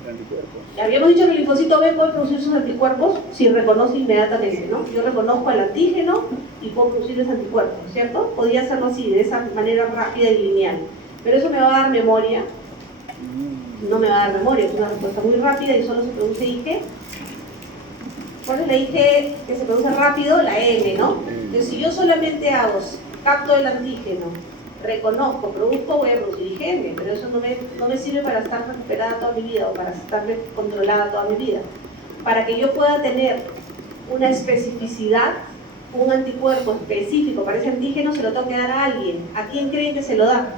Anticuerpos. Habíamos dicho que el linfocito B puede producir sus anticuerpos si reconoce inmediatamente, ¿no? Yo reconozco al antígeno y puedo producir los anticuerpos, ¿cierto? Podría hacerlo así, de esa manera rápida y lineal. Pero eso me va a dar memoria. No me va a dar memoria, es una respuesta muy rápida y solo se produce IG. ¿Cuál es la IG que se produce rápido? La M, ¿no? Entonces, si yo solamente capto el antígeno, reconozco, produzco, voy a producir IgM, pero eso no me sirve para estar recuperada toda mi vida o para estar controlada toda mi vida. Para que yo pueda tener una especificidad, un anticuerpo específico para ese antígeno, se lo tengo que dar a alguien. ¿A quién creen que se lo da?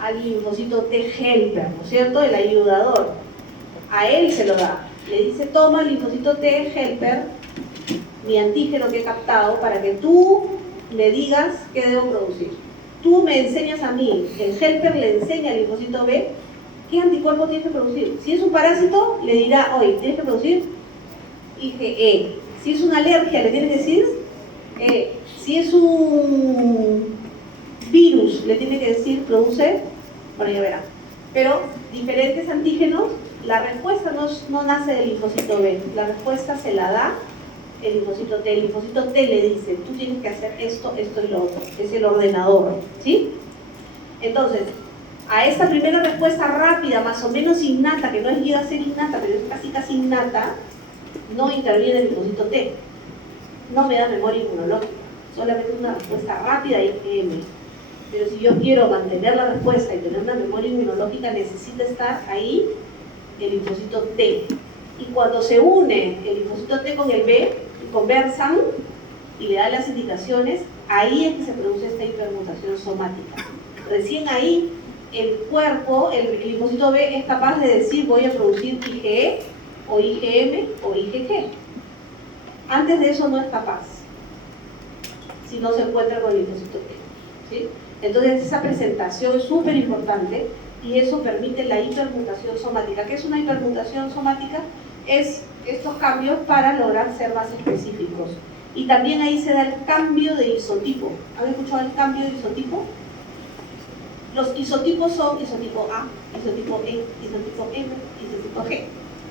Al linfocito T helper, ¿no es cierto? El ayudador. A él se lo da. Le dice, toma linfocito T helper, mi antígeno que he captado, para que tú me digas qué debo producir. Tú me enseñas a mí, el helper le enseña al linfocito B qué anticuerpo tienes que producir. Si es un parásito, le dirá, oye, tienes que producir IgE. Si es una alergia, le tiene que decir si es un virus, le tiene que decir, produce, bueno, ya verán. Pero diferentes antígenos, la respuesta no nace del linfocito B, la respuesta se la da el linfocito T. El linfocito T le dice, tú tienes que hacer esto, esto y lo otro. Es el ordenador, ¿sí? Entonces, a esta primera respuesta rápida, más o menos innata, que no llega a ser innata, pero es casi innata, no interviene el linfocito T. No me da memoria inmunológica, solamente una respuesta rápida y IgM. Pero si yo quiero mantener la respuesta y tener una memoria inmunológica, necesita estar ahí el linfocito T. Y cuando se une el linfocito T con el B, y conversan y le dan las indicaciones, ahí es que se produce esta hipermutación somática. Recién ahí el cuerpo, el linfocito B es capaz de decir voy a producir IgE o IgM o IgG. Antes de eso no es capaz, si no se encuentra con el linfocito T, ¿sí? Entonces esa presentación es súper importante y eso permite la hipermutación somática. ¿Qué es una hipermutación somática? Es estos cambios para lograr ser más específicos. Y también ahí se da el cambio de isotipo. ¿Han escuchado el cambio de isotipo? Los isotipos son isotipo A, isotipo E, isotipo M, isotipo G.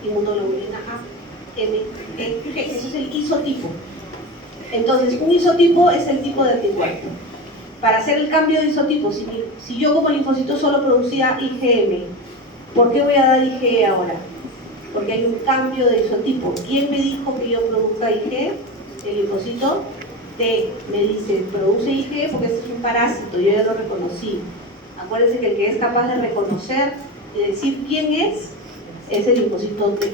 Inmunoglobulina A, M, E, G. Eso es el isotipo. Entonces, un isotipo es el tipo de anticuerpo. Para hacer el cambio de isotipo, si yo como linfocito solo producía IgM, ¿por qué voy a dar IgE ahora? Porque hay un cambio de isotipo. ¿Quién me dijo que yo produzca IgE? El linfocito T me dice, produce IgE porque este es un parásito, yo ya lo reconocí. Acuérdense que el que es capaz de reconocer y decir quién es el linfocito T.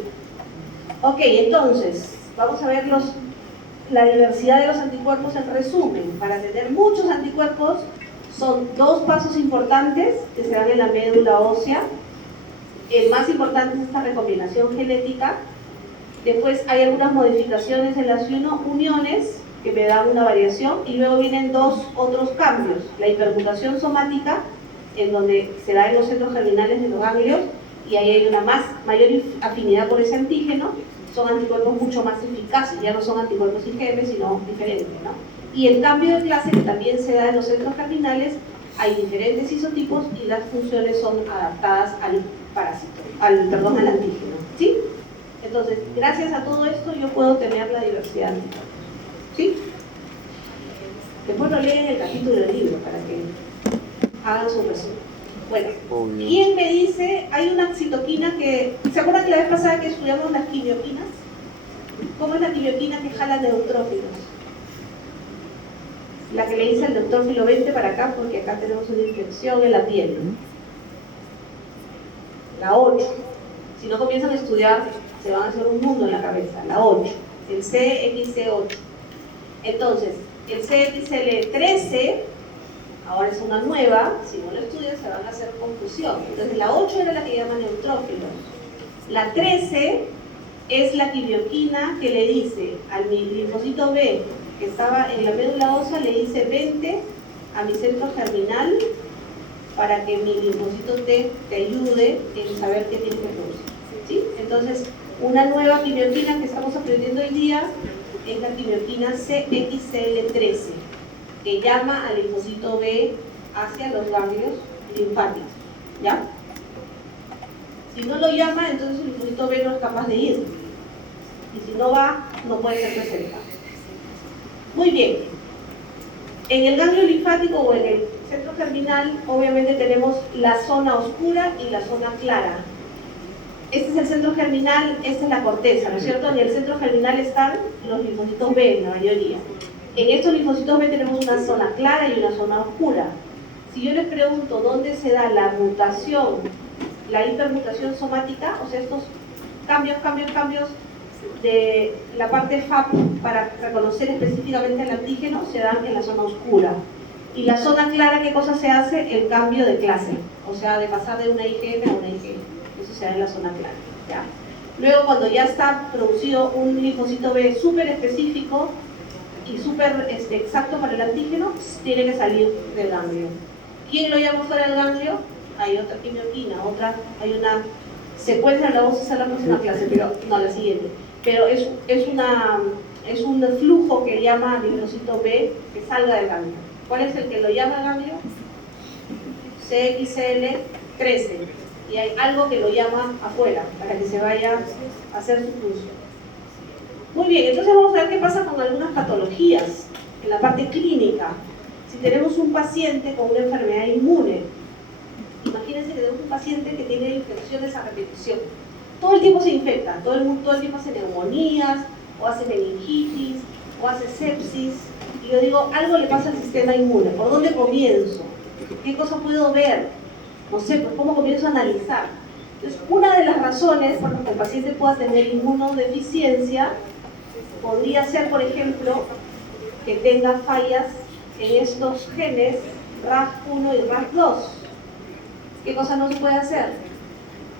Ok, entonces, vamos a ver la diversidad de los anticuerpos en resumen. Para tener muchos anticuerpos son dos pasos importantes que se dan en la médula ósea. El más importante es esta recombinación genética. Después hay algunas modificaciones en las uniones que me dan una variación y luego vienen dos otros cambios. La hipermutación somática, en donde se da en los centros germinales de los ganglios y ahí hay una mayor afinidad por ese antígeno. Son anticuerpos mucho más eficaces, ya no son anticuerpos IgM, sino diferentes, ¿no? Y el cambio de clase que también se da en los centros germinales, hay diferentes isotipos y las funciones son adaptadas al parásito, al antígeno, ¿sí? Entonces, gracias a todo esto yo puedo tener la diversidad anticuerpos, ¿sí? Después lo leen en el capítulo del libro para que hagan su resumen. Bueno, ¿quién me dice? Hay una citoquina que... ¿Se acuerdan que la vez pasada que estudiamos las quimioquinas? ¿Cómo es la quimioquina que jala neutrófilos? La que le dice al neutrófilo, vente para acá porque acá tenemos una infección en la piel. La 8. Si no comienzan a estudiar, se van a hacer un mundo en la cabeza. La 8. El CXC8. Entonces, el CXL13... ahora es una nueva, si no lo estudian se van a hacer confusión. Entonces la 8 era la que llaman neutrófilos. La 13 es la quimioquina que le dice al linfocito B que estaba en la médula ósea, le dice vente a mi centro germinal para que mi linfocito T te ayude en saber qué tiene que producir, ¿sí? Entonces una nueva quimioquina que estamos aprendiendo hoy día es la quimioquina CXL13, que llama al linfocito B hacia los ganglios linfáticos, ¿ya? Si no lo llama, entonces el linfocito B no es capaz de ir. Y si no va, no puede ser presentado. Muy bien. En el ganglio linfático o en el centro germinal, obviamente tenemos la zona oscura y la zona clara. Este es el centro germinal, esta es la corteza, ¿no es cierto? En el centro germinal están los linfocitos B, la mayoría. En estos linfocitos B tenemos una zona clara y una zona oscura. Si yo les pregunto dónde se da la mutación, la hipermutación somática, o sea, estos cambios de la parte FAP para reconocer específicamente el antígeno se dan en la zona oscura. Y la zona clara, ¿qué cosa se hace? El cambio de clase, o sea, de pasar de una IgM a una IgM. Eso se da en la zona clara, ¿ya? Luego, cuando ya está producido un linfocito B súper específico y súper exacto para el antígeno, tiene que salir del ganglio. ¿Quién lo llama fuera del ganglio? Hay otra quimioquina, hay una secuencia, la vamos a hacer la próxima clase, pero no, la siguiente. Pero es un flujo que llama linfocito B que salga del ganglio. ¿Cuál es el que lo llama ganglio? CXL13. Y hay algo que lo llama afuera, para que se vaya a hacer su función. Muy bien, entonces vamos a ver qué pasa con algunas patologías en la parte clínica. Si tenemos un paciente con una enfermedad inmune, imagínense que tenemos un paciente que tiene infecciones a repetición. Todo el tiempo se infecta, todo el tiempo hace neumonías, o hace meningitis, o hace sepsis. Y yo digo, algo le pasa al sistema inmune. ¿Por dónde comienzo? ¿Qué cosa puedo ver? No sé, pues cómo comienzo a analizar. Entonces, una de las razones por las que el paciente pueda tener inmunodeficiencia podría ser, por ejemplo, que tenga fallas en estos genes RAF1 y RAF2. ¿Qué cosa no se puede hacer?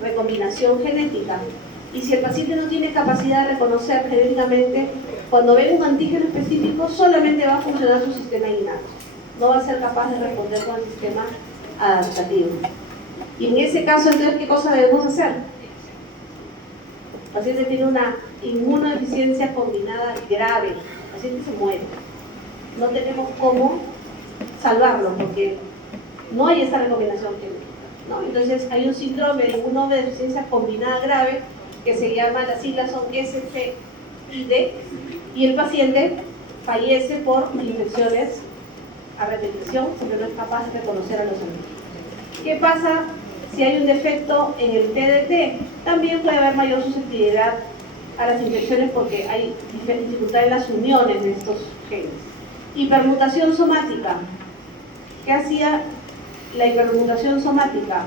Recombinación genética. Y si el paciente no tiene capacidad de reconocer genéticamente, cuando ve un antígeno específico, solamente va a funcionar su sistema innato. No va a ser capaz de responder con el sistema adaptativo. Y en ese caso, entonces, ¿qué cosa debemos hacer? El paciente tiene una inmunodeficiencia combinada grave. El paciente se muere. No tenemos cómo salvarlo porque no hay esa recombinación genética, ¿no? Entonces hay un síndrome de inmunodeficiencia combinada grave que se llama, las siglas son SCID, y el paciente fallece por infecciones a repetición porque no es capaz de reconocer a los antígenos. ¿Qué pasa si hay un defecto en el TDT? También puede haber mayor susceptibilidad a las infecciones porque hay dificultad en las uniones de estos genes. Hipermutación somática. ¿Qué hacía la hipermutación somática?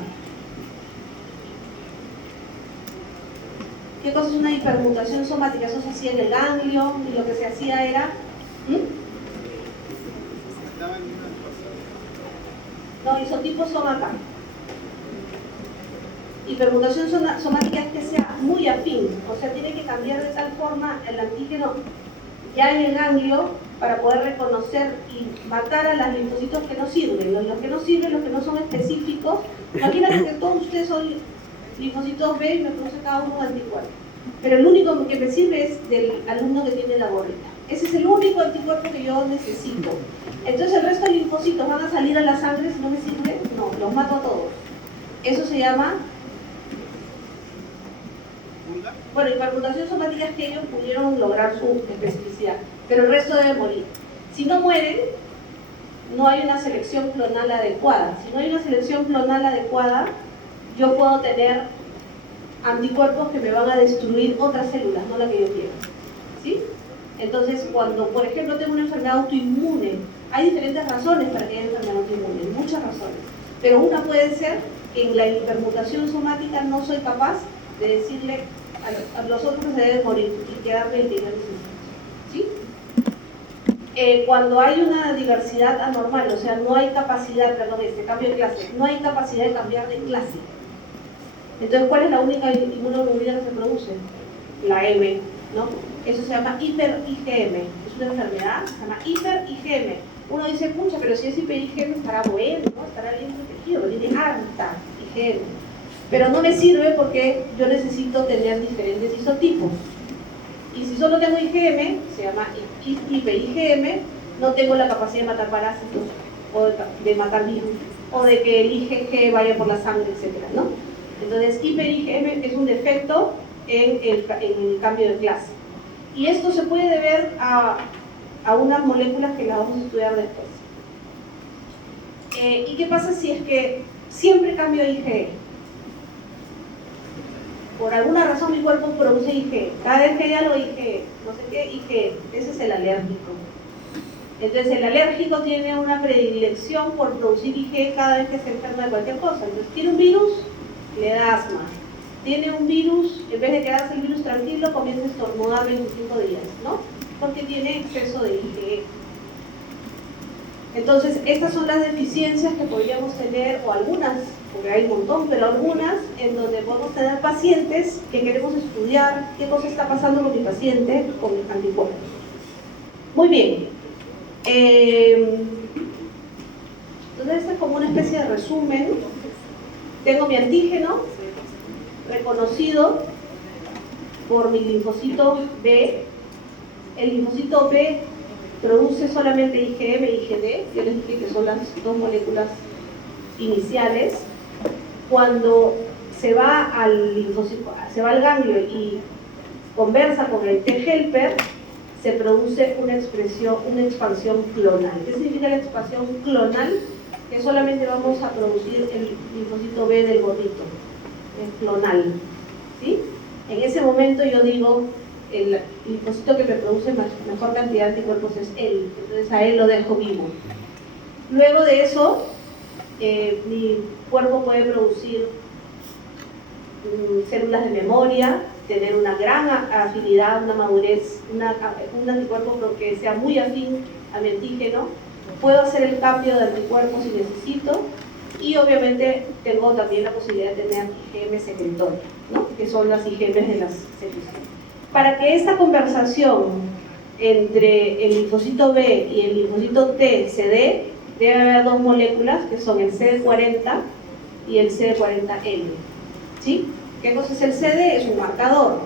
¿Qué cosa es una hipermutación somática? Eso se hacía en el ganglio y lo que se hacía era... No, isotipos son acá. Hipermutación somática es que sea muy afín, o sea, tiene que cambiar de tal forma el antígeno ya en el ganglio para poder reconocer y matar a los linfocitos que no sirven. Los que no sirven, los que no son específicos. Imagínate que todos ustedes son linfocitos B y me produce cada uno un anticuerpo. Pero el único que me sirve es del alumno que tiene la gorrita. Ese es el único anticuerpo que yo necesito. Entonces el resto de linfocitos van a salir a la sangre si no me sirve. No, los mato a todos. Eso se llama... Bueno, hipermutación somática es que ellos pudieron lograr su especificidad, pero el resto debe morir. Si no mueren, no hay una selección clonal adecuada. Si no hay una selección clonal adecuada, yo puedo tener anticuerpos que me van a destruir otras células, no la que yo quiero. ¿Sí? Entonces, cuando, por ejemplo, tengo una enfermedad autoinmune, hay diferentes razones para que haya enfermedad autoinmune, muchas razones. Pero una puede ser que en la hipermutación somática no soy capaz de decirle a los otros que se deben morir y quedarme el que yo necesito. ¿Sí? Cuando hay una diversidad anormal, o sea, no hay capacidad, cambio de clase, no hay capacidad de cambiar de clase. Entonces, ¿cuál es la única inmunoglobulina que se produce? La M, ¿no? Eso se llama hiper-IgM. Es una enfermedad, se llama hiper-IgM. Uno dice, pucha, pero si es hiper-IgM estará bueno, ¿no? Estará bien protegido, tiene alta IgM. Pero no me sirve porque yo necesito tener diferentes isotipos. Y si solo tengo IgM, se llama hiper-IgM, no tengo la capacidad de matar parásitos, o de matar virus, o de que el IgG vaya por la sangre, etc., ¿no? Entonces, hiper-IgM es un defecto en el cambio de clase. Y esto se puede deber a unas moléculas que las vamos a estudiar después. ¿Y qué pasa si es que siempre cambio IgE? Por alguna razón mi cuerpo produce IgE. Cada vez que hay algo IgE, no sé qué, IgE. Ese es el alérgico. Entonces el alérgico tiene una predilección por producir IgE cada vez que se enferma de cualquier cosa. Entonces tiene un virus, le da asma. Tiene un virus, en vez de quedarse el virus tranquilo, comienza a estornudar 25 días, ¿no? Porque tiene exceso de IgE. Entonces, estas son las deficiencias que podríamos tener, o algunas, porque hay un montón, pero algunas en donde podemos tener pacientes que queremos estudiar qué cosa está pasando con mi paciente con anticuerpos. Muy bien. Entonces, este es como una especie de resumen. Tengo mi antígeno reconocido por mi linfocito B. El linfocito B produce solamente IgM e IgD, yo les dije que son las dos moléculas iniciales. Cuando se va al linfocito, se va al ganglio y conversa con el T-helper, se produce una expansión clonal. ¿Qué significa la expansión clonal? Que solamente vamos a producir el linfocito B del gordito, es clonal, ¿sí? En ese momento yo digo, el linfocito que me produce mejor cantidad de anticuerpos es él, entonces a él lo dejo vivo. Luego de eso, mi cuerpo puede producir células de memoria, tener una gran afinidad, una madurez, un anticuerpo que sea muy afín a mi antígeno. Puedo hacer el cambio de anticuerpos si necesito, y obviamente tengo también la posibilidad de tener IgM secretorio, ¿no? Que son las IgM de las células. Para que esta conversación entre el linfocito B y el linfocito T se dé, debe haber dos moléculas que son el CD40 y el CD40L, ¿sí? ¿Qué cosa es el CD? Es un marcador,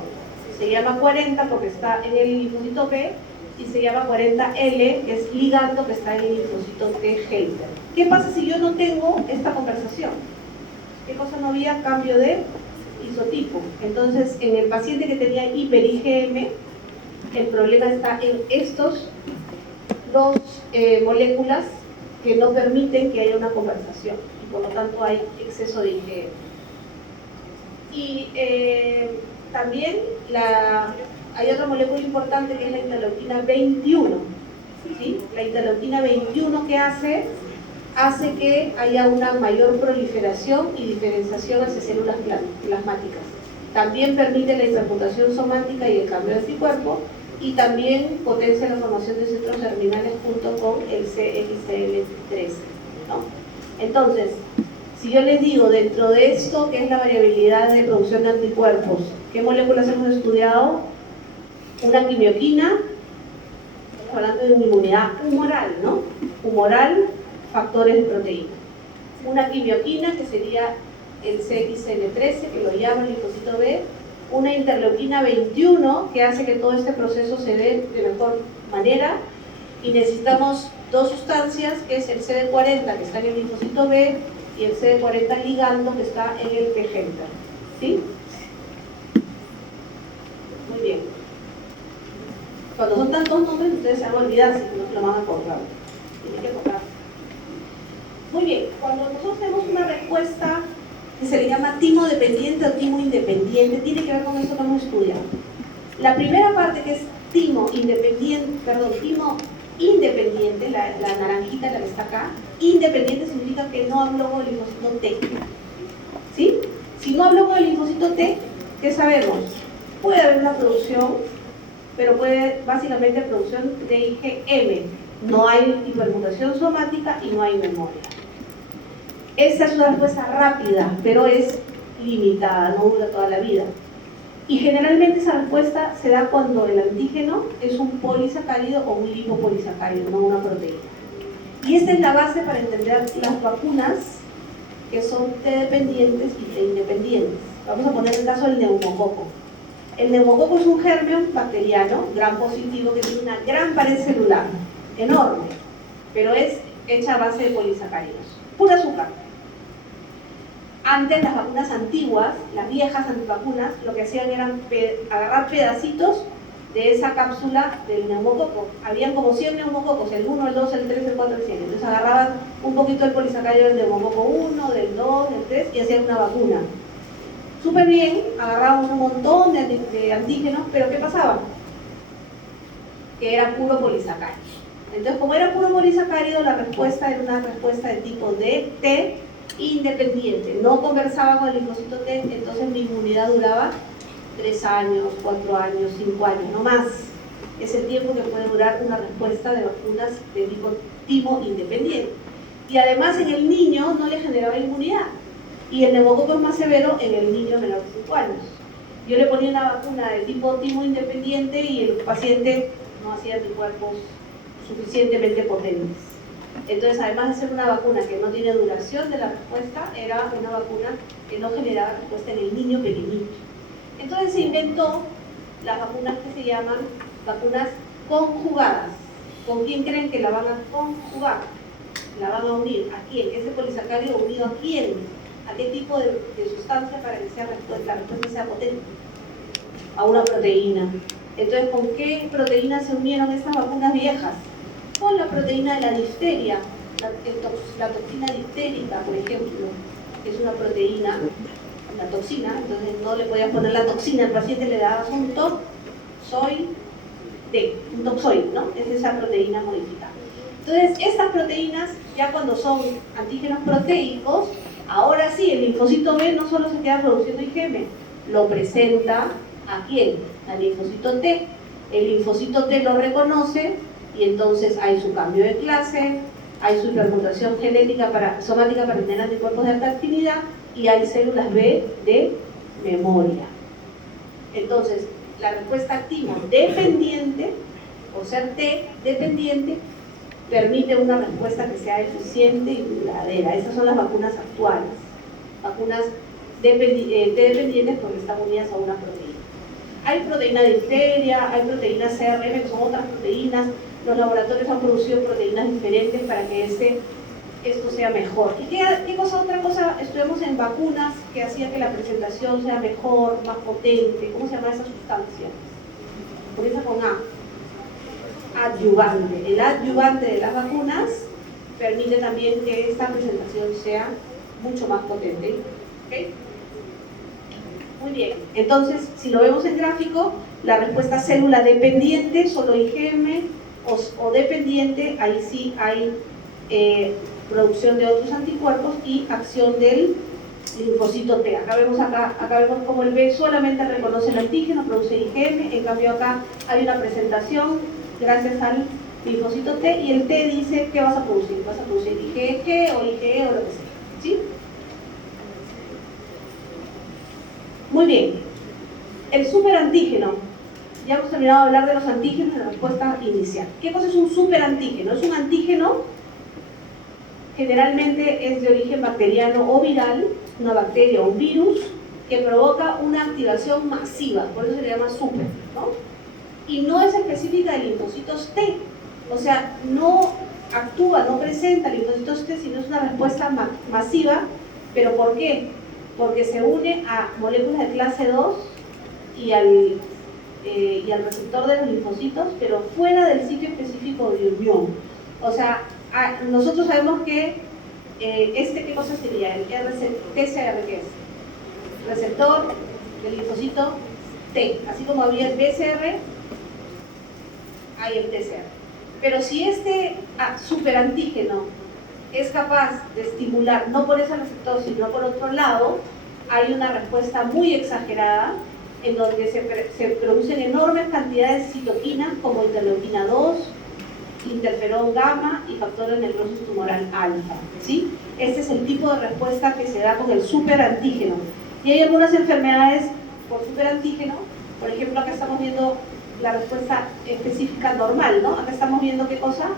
se llama 40 porque está en el linfocito B, y se llama 40L, que es ligando, que está en el linfocito T-helper. ¿Qué pasa si yo no tengo esta conversación? ¿Qué cosa no había? Cambio de isotipo. Entonces, en el paciente que tenía hiper-IgM, el problema está en estos dos moléculas que no permiten que haya una conversación, y por lo tanto hay exceso de IgM. Y también hay otra molécula importante que es la interleuquina 21, ¿sí? La interleuquina 21, ¿qué hace? Hace que haya una mayor proliferación y diferenciación hacia células plasmáticas. También permite la hipermutación somática y el cambio de anticuerpo, y también potencia la formación de centros germinales junto con el CXCL13, ¿no? Entonces, si yo les digo, dentro de esto que es la variabilidad de producción de anticuerpos, ¿qué moléculas hemos estudiado? Una quimioquina, estamos hablando de una inmunidad humoral, ¿no? Humoral, factores de proteína. Una quimioquina, que sería el CXL13, que lo llama el linfocito B. Una interleuquina 21, que hace que todo este proceso se dé de mejor manera. Y necesitamos dos sustancias, que es el CD40, que está en el linfocito B, y el CD40 ligando, que está en el T-helper, ¿sí? Muy bien. Cuando son tantos nombres, ustedes se van a olvidar, si no se lo van a acordar. Tienen que acordar. Muy bien, cuando nosotros tenemos una respuesta que se le llama timo dependiente o timo independiente, tiene que ver con esto que hemos estudiado. La primera parte, que es timo independiente, la naranjita, la que está acá, independiente significa que no habló con el linfocito T, ¿sí? Si no habló con el linfocito T, ¿qué sabemos? Puede haber una producción, pero puede básicamente producción de IgM. No hay hipermutación somática y no hay memoria. Esta es una respuesta rápida, pero es limitada, no dura toda la vida. Y generalmente esa respuesta se da cuando el antígeno es un polisacárido o un lipopolisacárido, no una proteína. Y esta es la base para entender las vacunas, que son T dependientes y T independientes. Vamos a poner el caso del neumococo. El neumococo es un germen bacteriano, gram positivo, que tiene una gran pared celular, enorme, pero es hecha a base de polisacáridos, pura azúcar. Antes, las vacunas antiguas, las viejas antivacunas, lo que hacían era agarrar pedacitos de esa cápsula del neumococo. Habían como 100 neumococos, el 1, el 2, el 3, el 4, el 5. Entonces agarraban un poquito del polisacárido del neumococo 1, del 2, del 3 y hacían una vacuna. Súper bien, agarrábamos un montón de antígenos, pero ¿qué pasaba? Que era puro polisacárido. Entonces, como era puro molisacárido, la respuesta era una respuesta de tipo D, T, independiente. No conversaba con el linfocito T, entonces mi inmunidad duraba 3 años, 4 años, 5 años, no más. Es el tiempo que puede durar una respuesta de vacunas de tipo timo independiente. Y además en el niño no le generaba inmunidad. Y el neumococo es más severo en el niño menor de 5 años. Yo le ponía una vacuna de tipo timo independiente y el paciente no hacía anticuerpos suficientemente potentes. Entonces, además de ser una vacuna que no tiene duración de la respuesta, era una vacuna que no generaba respuesta en el niño pequeñito. Entonces se inventó las vacunas que se llaman vacunas conjugadas. ¿Con quién creen que la van a conjugar? La van a unir. ¿A quién? ¿Ese polisacárido unido a quién? ¿A qué tipo de sustancia para que sea la respuesta sea potente? A una proteína. Entonces, ¿con qué proteína se unieron estas vacunas viejas? Con la proteína de la difteria, la toxina diftérica, por ejemplo, que es una proteína, la toxina, entonces no le podías poner la toxina al paciente, le dabas un toxoide, un toxoide, ¿no? Es esa proteína modificada. Entonces, estas proteínas, ya cuando son antígenos proteicos, ahora sí, el linfocito B no solo se queda produciendo IgM, lo presenta ¿a quién? Al linfocito T. El linfocito T lo reconoce y entonces hay su cambio de clase, hay su hipermutación genética somática para tener anticuerpos de alta actividad y hay células B de memoria. Entonces, la respuesta activa dependiente, o ser T dependiente, permite una respuesta que sea eficiente y duradera. Esas son las vacunas actuales. Vacunas T dependientes porque están unidas a una proteína. Hay proteína de difteria, hay proteínas CRM, que son otras proteínas. Los laboratorios han producido proteínas diferentes para que esto sea mejor. ¿Y qué cosa? Otra cosa, estudiamos en vacunas que hacía que la presentación sea mejor, más potente. ¿Cómo se llama esa sustancia? Comienza con A. Adyuvante. El adyuvante de las vacunas permite también que esta presentación sea mucho más potente. ¿Okay? Muy bien. Entonces, si lo vemos en gráfico, la respuesta célula dependiente, solo IgM, o dependiente, ahí sí hay producción de otros anticuerpos y acción del linfocito T. Acá vemos como el B solamente reconoce el antígeno, produce IgM, en cambio acá hay una presentación gracias al linfocito T y el T dice ¿qué vas a producir? Vas a producir IgG o IgE o lo que sea. ¿Sí? Muy bien. El superantígeno. Ya hemos terminado de hablar de los antígenos de la respuesta inicial. ¿Qué cosa es un superantígeno? Es un antígeno, generalmente es de origen bacteriano o viral, una bacteria o un virus, que provoca una activación masiva, por eso se le llama super, ¿no? Y no es específica de linfocitos T, o sea, no actúa, no presenta linfocitos T, sino es una respuesta masiva. ¿Pero por qué? Porque se une a moléculas de clase 2 y al receptor de los linfocitos, pero fuera del sitio específico de unión. O sea, nosotros sabemos que ¿qué cosa sería? El TCR, ¿qué es? Receptor del linfocito T. Así como había el BCR, hay el TCR. Pero si este superantígeno es capaz de estimular, no por ese receptor, sino por otro lado, hay una respuesta muy exagerada en donde se producen enormes cantidades de citoquinas como interleuquina 2, interferón gamma y factor de necrosis tumoral alfa, ¿sí? Este es el tipo de respuesta que se da con el superantígeno. Y hay algunas enfermedades por superantígeno, por ejemplo, acá estamos viendo la respuesta específica normal, ¿no? Acá estamos viendo ¿qué cosa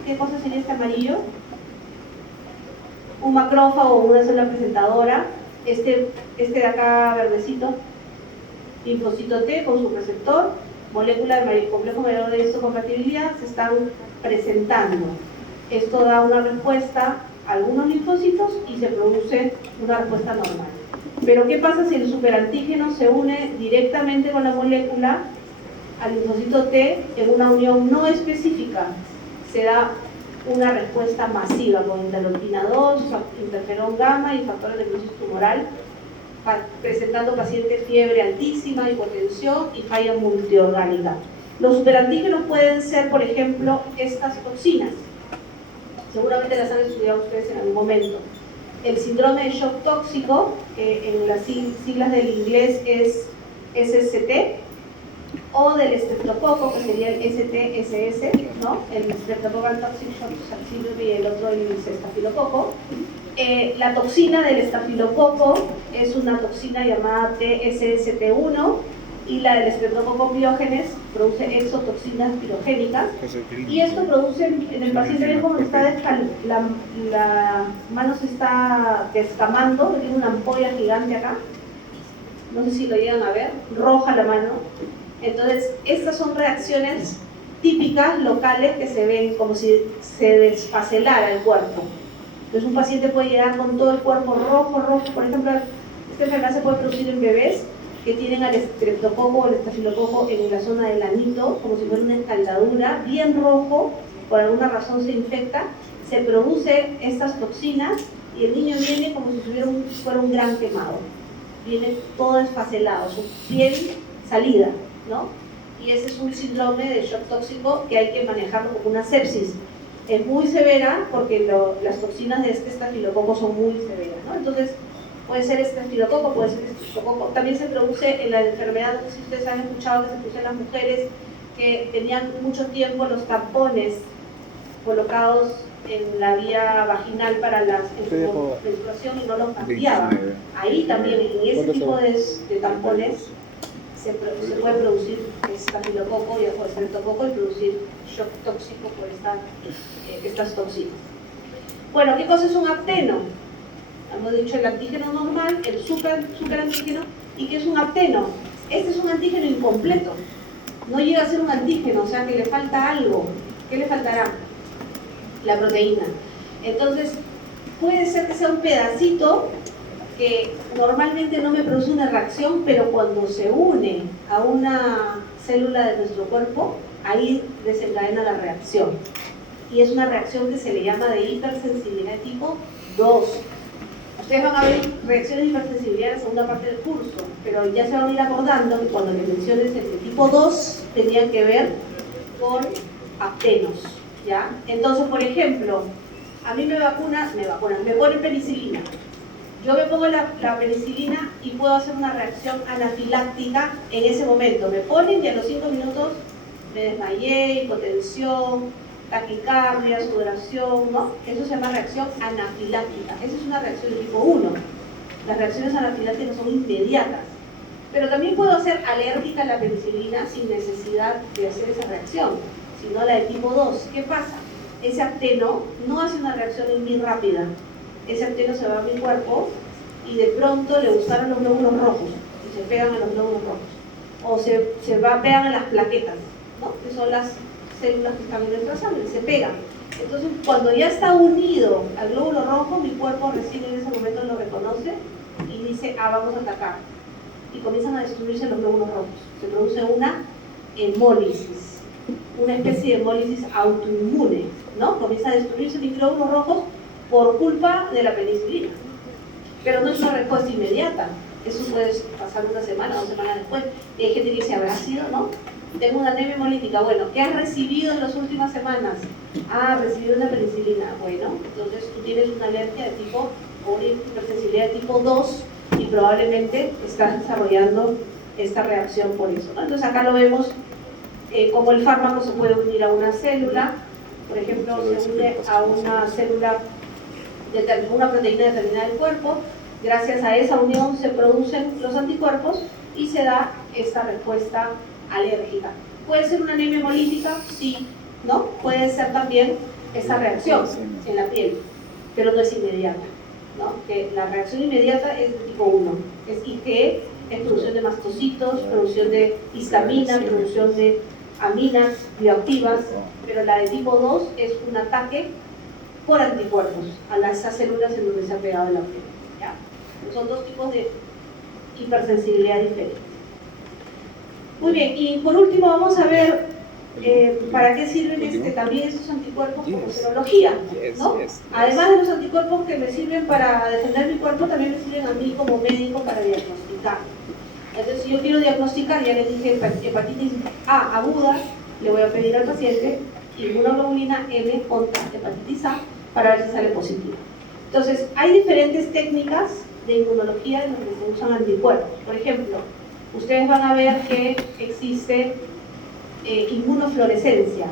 sería este amarillo? Un macrófago o una célula presentadora, este de acá verdecito, linfocito T con su receptor, molécula de complejo mayor de histocompatibilidad, se están presentando. Esto da una respuesta a algunos linfocitos y se produce una respuesta normal. Pero ¿qué pasa si el superantígeno se une directamente con la molécula al linfocito T en una unión no específica? Se da una respuesta masiva con interleuquina 2, interferón gamma y factores de necrosis tumoral, presentando pacientes fiebre altísima, hipotensión y falla multiorgánica. Los superantígenos pueden ser, por ejemplo, estas toxinas. Seguramente las han estudiado ustedes en algún momento. El síndrome de shock tóxico, que en las siglas del inglés es SST, o del estreptococo, que sería el STSS, ¿no? El Streptococcal Toxic Shock Syndrome y el otro el estafilococo. La toxina del estafilococo es una toxina llamada TSST1 y la del Streptococcus pyogenes produce exotoxinas pirogénicas. Y esto produce en el paciente, ven como la mano se está descamando, tiene una ampolla gigante acá, no sé si lo llegan a ver, roja la mano. Entonces, estas son reacciones típicas locales que se ven como si se desfacelara el cuerpo. Entonces, un paciente puede llegar con todo el cuerpo rojo, por ejemplo, esta enfermedad se puede producir en bebés que tienen al estreptococo o el estafilococo en la zona del anito, como si fuera una escaldadura, bien rojo, por alguna razón se infecta, se produce estas toxinas y el niño viene como si fuera un gran quemado. Viene todo desfacelado, su piel salida, ¿no? Y ese es un síndrome de shock tóxico que hay que manejarlo como una sepsis. Es muy severa porque las toxinas de este estafilococo son muy severas, ¿no? Entonces, puede ser estafilococo, puede ser estreptococo. También se produce en la enfermedad, no sé si ustedes han escuchado que se produce en las mujeres que tenían mucho tiempo los tampones colocados en la vía vaginal para la menstruación y no los cambiaban. Ahí también, en ese tipo de tampones, se puede producir estafilococo y estreptococo y producir shock tóxico por estas toxinas. Bueno, ¿qué cosa es un apteno? Hemos dicho el antígeno normal, el superantígeno, ¿y qué es un apteno? Este es un antígeno incompleto, no llega a ser un antígeno, o sea que le falta algo. ¿Qué le faltará? La proteína. Entonces, puede ser que sea un pedacito que normalmente no me produce una reacción, pero cuando se une a una célula de nuestro cuerpo, ahí desencadena la reacción. Y es una reacción que se le llama de hipersensibilidad tipo 2. Ustedes van a ver reacciones de hipersensibilidad en la segunda parte del curso, pero ya se van a ir acordando que cuando les menciones el de tipo 2 tenían que ver con aptenos, ¿ya? Entonces, por ejemplo, a mí me ponen penicilina. Yo me pongo la penicilina y puedo hacer una reacción anafiláctica en ese momento. Me ponen y a los 5 minutos me desmayé, hipotensión, taquicardia, sudoración, ¿no? Eso se llama reacción anafiláctica. Esa es una reacción de tipo 1. Las reacciones anafilácticas son inmediatas. Pero también puedo hacer alérgica a la penicilina sin necesidad de hacer esa reacción, sino la de tipo 2. ¿Qué pasa? Ese apteno no hace una reacción en mí rápida. Ese apteno se va a mi cuerpo y de pronto le gustaron los glóbulos rojos y se pegan a los glóbulos rojos. O se pegan a las plaquetas, ¿no? Que son las células que están en nuestra sangre, se pegan. Entonces, cuando ya está unido al glóbulo rojo, mi cuerpo recién en ese momento lo reconoce y dice, vamos a atacar. Y comienzan a destruirse los glóbulos rojos. Se produce una hemólisis, una especie de hemólisis autoinmune, ¿no? Comienza a destruirse mis glóbulos rojos por culpa de la penicilina. Pero no es una respuesta inmediata. Eso puede pasar una semana, 2 semanas después. Y hay gente que dice, ¿habrá sido, no? Tengo una anemia hemolítica. Bueno, ¿qué has recibido en las últimas semanas? Recibido una penicilina. Bueno, entonces tú tienes una alergia de tipo, o una hipersensibilidad de tipo 2 y probablemente estás desarrollando esta reacción por eso, ¿no? Entonces acá lo vemos como el fármaco se puede unir a una célula. Por ejemplo, se une a una célula de una proteína determinada del cuerpo. Gracias a esa unión se producen los anticuerpos y se da esta respuesta alérgica. ¿Puede ser una anemia hemolítica? Sí, ¿no? Puede ser también esta reacción en la piel, pero no es inmediata, ¿no? Que la reacción inmediata es de tipo 1, es IgE, es producción de mastocitos, producción de histamina, producción de aminas bioactivas, pero la de tipo 2 es un ataque por anticuerpos a esas células en donde se ha pegado la piel, ¿ya? Son 2 tipos de hipersensibilidad diferentes. Muy bien, y por último vamos a ver para qué sirven también esos anticuerpos como serología, ¿no? Además de los anticuerpos que me sirven para defender mi cuerpo, también me sirven a mí como médico para diagnosticar. Entonces, si yo quiero diagnosticar, ya le dije hepatitis A aguda, le voy a pedir al paciente inmunoglobulina M contra hepatitis A para ver si sale positivo. Entonces, hay diferentes técnicas de inmunología en donde se usan anticuerpos. Por ejemplo, ustedes van a ver que existe inmunofluorescencia.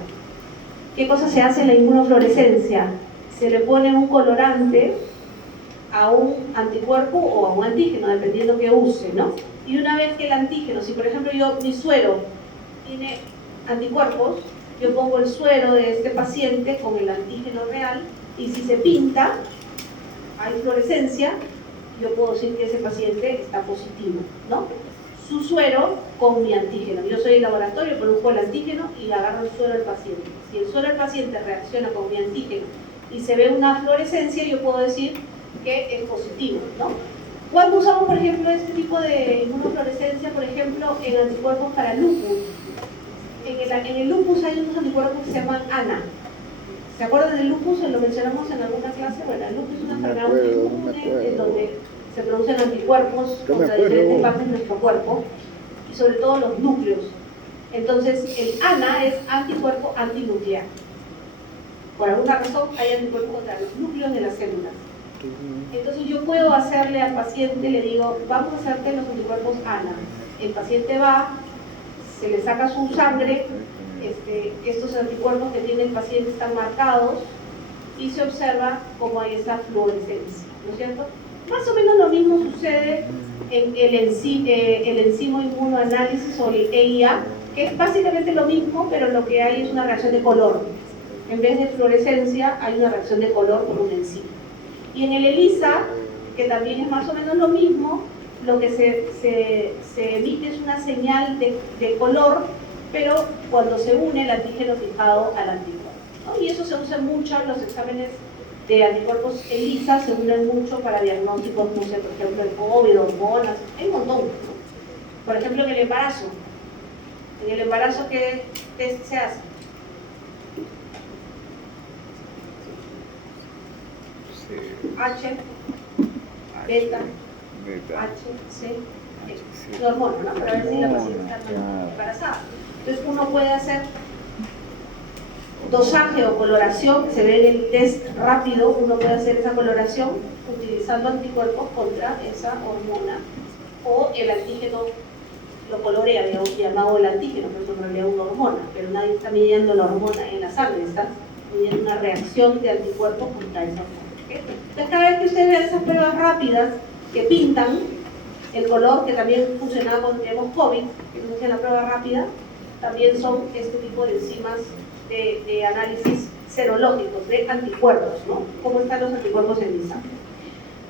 ¿Qué cosa se hace en la inmunofluorescencia? Se le pone un colorante a un anticuerpo o a un antígeno, dependiendo que use, ¿no? Y una vez que el antígeno, si por ejemplo mi suero tiene anticuerpos, yo pongo el suero de este paciente con el antígeno real, y si se pinta, hay fluorescencia, yo puedo decir que ese paciente está positivo, ¿no? Su suero con mi antígeno. Yo soy el laboratorio, produzco el antígeno y agarro el suero del paciente. Si el suero del paciente reacciona con mi antígeno y se ve una fluorescencia, yo puedo decir que es positivo, ¿no? ¿Cuándo usamos, por ejemplo, este tipo de inmunofluorescencia? Por ejemplo, en anticuerpos para lupus. En el lupus hay unos anticuerpos que se llaman ANA. ¿Se acuerdan del lupus? Lo mencionamos en alguna clase. Bueno, el lupus es una enfermedad autoinmune en donde se producen anticuerpos contra diferentes partes de nuestro cuerpo y sobre todo los núcleos. Entonces, el ANA es anticuerpo antinuclear. Por alguna razón hay anticuerpos contra los núcleos de las células. Entonces yo puedo hacerle al paciente, le digo, vamos a hacerte los anticuerpos ANA. El paciente va, se le saca su sangre, estos anticuerpos que tiene el paciente están marcados y se observa cómo hay esa fluorescencia, ¿no es cierto? Más o menos lo mismo sucede en el enzimo inmunoanálisis o el EIA, que es básicamente lo mismo, pero lo que hay es una reacción de color. En vez de fluorescencia, hay una reacción de color con un enzimo. Y en el ELISA, que también es más o menos lo mismo, lo que se emite es una señal de color, pero cuando se une el antígeno fijado al anticuerpo, ¿no? Y eso se usa mucho en los exámenes de anticuerpos ELISA, se unen mucho para diagnósticos, no sé, por ejemplo, el COVID, hormonas, hay un montón, ¿no? Por ejemplo, en el embarazo. En el embarazo, ¿qué test se hace? H, beta, H, C, X. La hormona, ¿no? Para ver si la paciente está embarazada. Entonces uno puede hacer dosaje o coloración, se ve en el test rápido, uno puede hacer esa coloración utilizando anticuerpos contra esa hormona o el antígeno lo colorea, llamado el antígeno, pero en realidad es una hormona, pero nadie está midiendo la hormona en la sangre, está midiendo una reacción de anticuerpos contra esa hormona. Entonces cada vez que ustedes vean esas pruebas rápidas que pintan el color, que también funcionaba cuando teníamos COVID, que se hacía la prueba rápida, también son este tipo de enzimas de análisis serológicos, de anticuerpos, ¿no? ¿Cómo están los anticuerpos en mi sangre?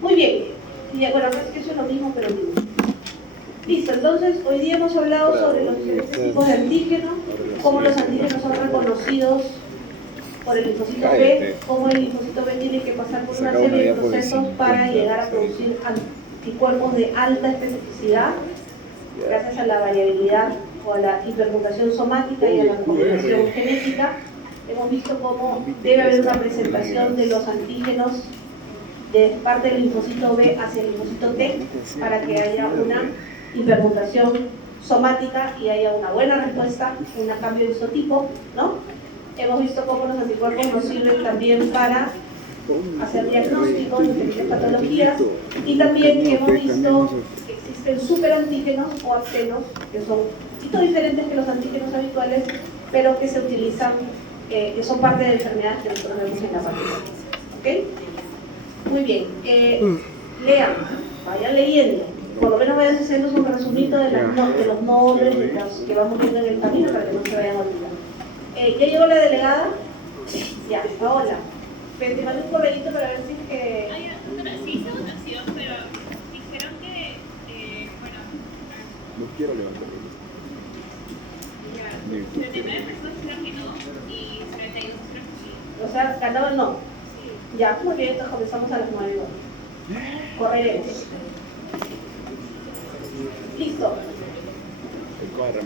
Muy bien, y bueno, es que eso es lo mismo, pero mismo. Listo, entonces hoy día hemos hablado sobre los diferentes tipos de antígenos, cómo los antígenos son reconocidos por el linfocito B, cómo el linfocito B tiene que pasar por una serie de procesos para llegar a producir anticuerpos de alta especificidad, gracias a la variabilidad o a la hipermutación somática y a la combinación genética. Hemos visto cómo debe haber una presentación de los antígenos de parte del linfocito B hacia el linfocito T para que haya una hipermutación somática y haya una buena respuesta, un cambio de isotipo, ¿no? Hemos visto cómo los anticuerpos nos sirven también para hacer diagnósticos de diferentes patologías y también hemos visto que existen superantígenos o actenos que son un poquito diferentes que los antígenos habituales, pero que se utilizan, que son parte de enfermedades que nosotros vemos en la patología. ¿Ok? Muy bien. Lean, vayan leyendo. Por lo menos vayan haciendo un resumito de los nombres que vamos viendo en el camino para que no se vayan a olvidar. ¿Ya llegó la delegada? Ya, hola. Te mandé un correíto para ver si es que... Sí, hice votación, pero dijeron que, bueno... No quiero levantar. Ya, 39 personas dijeron que no y 32 dijeron que sí. O sea, ganado el no. Sí. Ya, muy bien, entonces comenzamos a las 9. Correremos. Listo. El cuadro,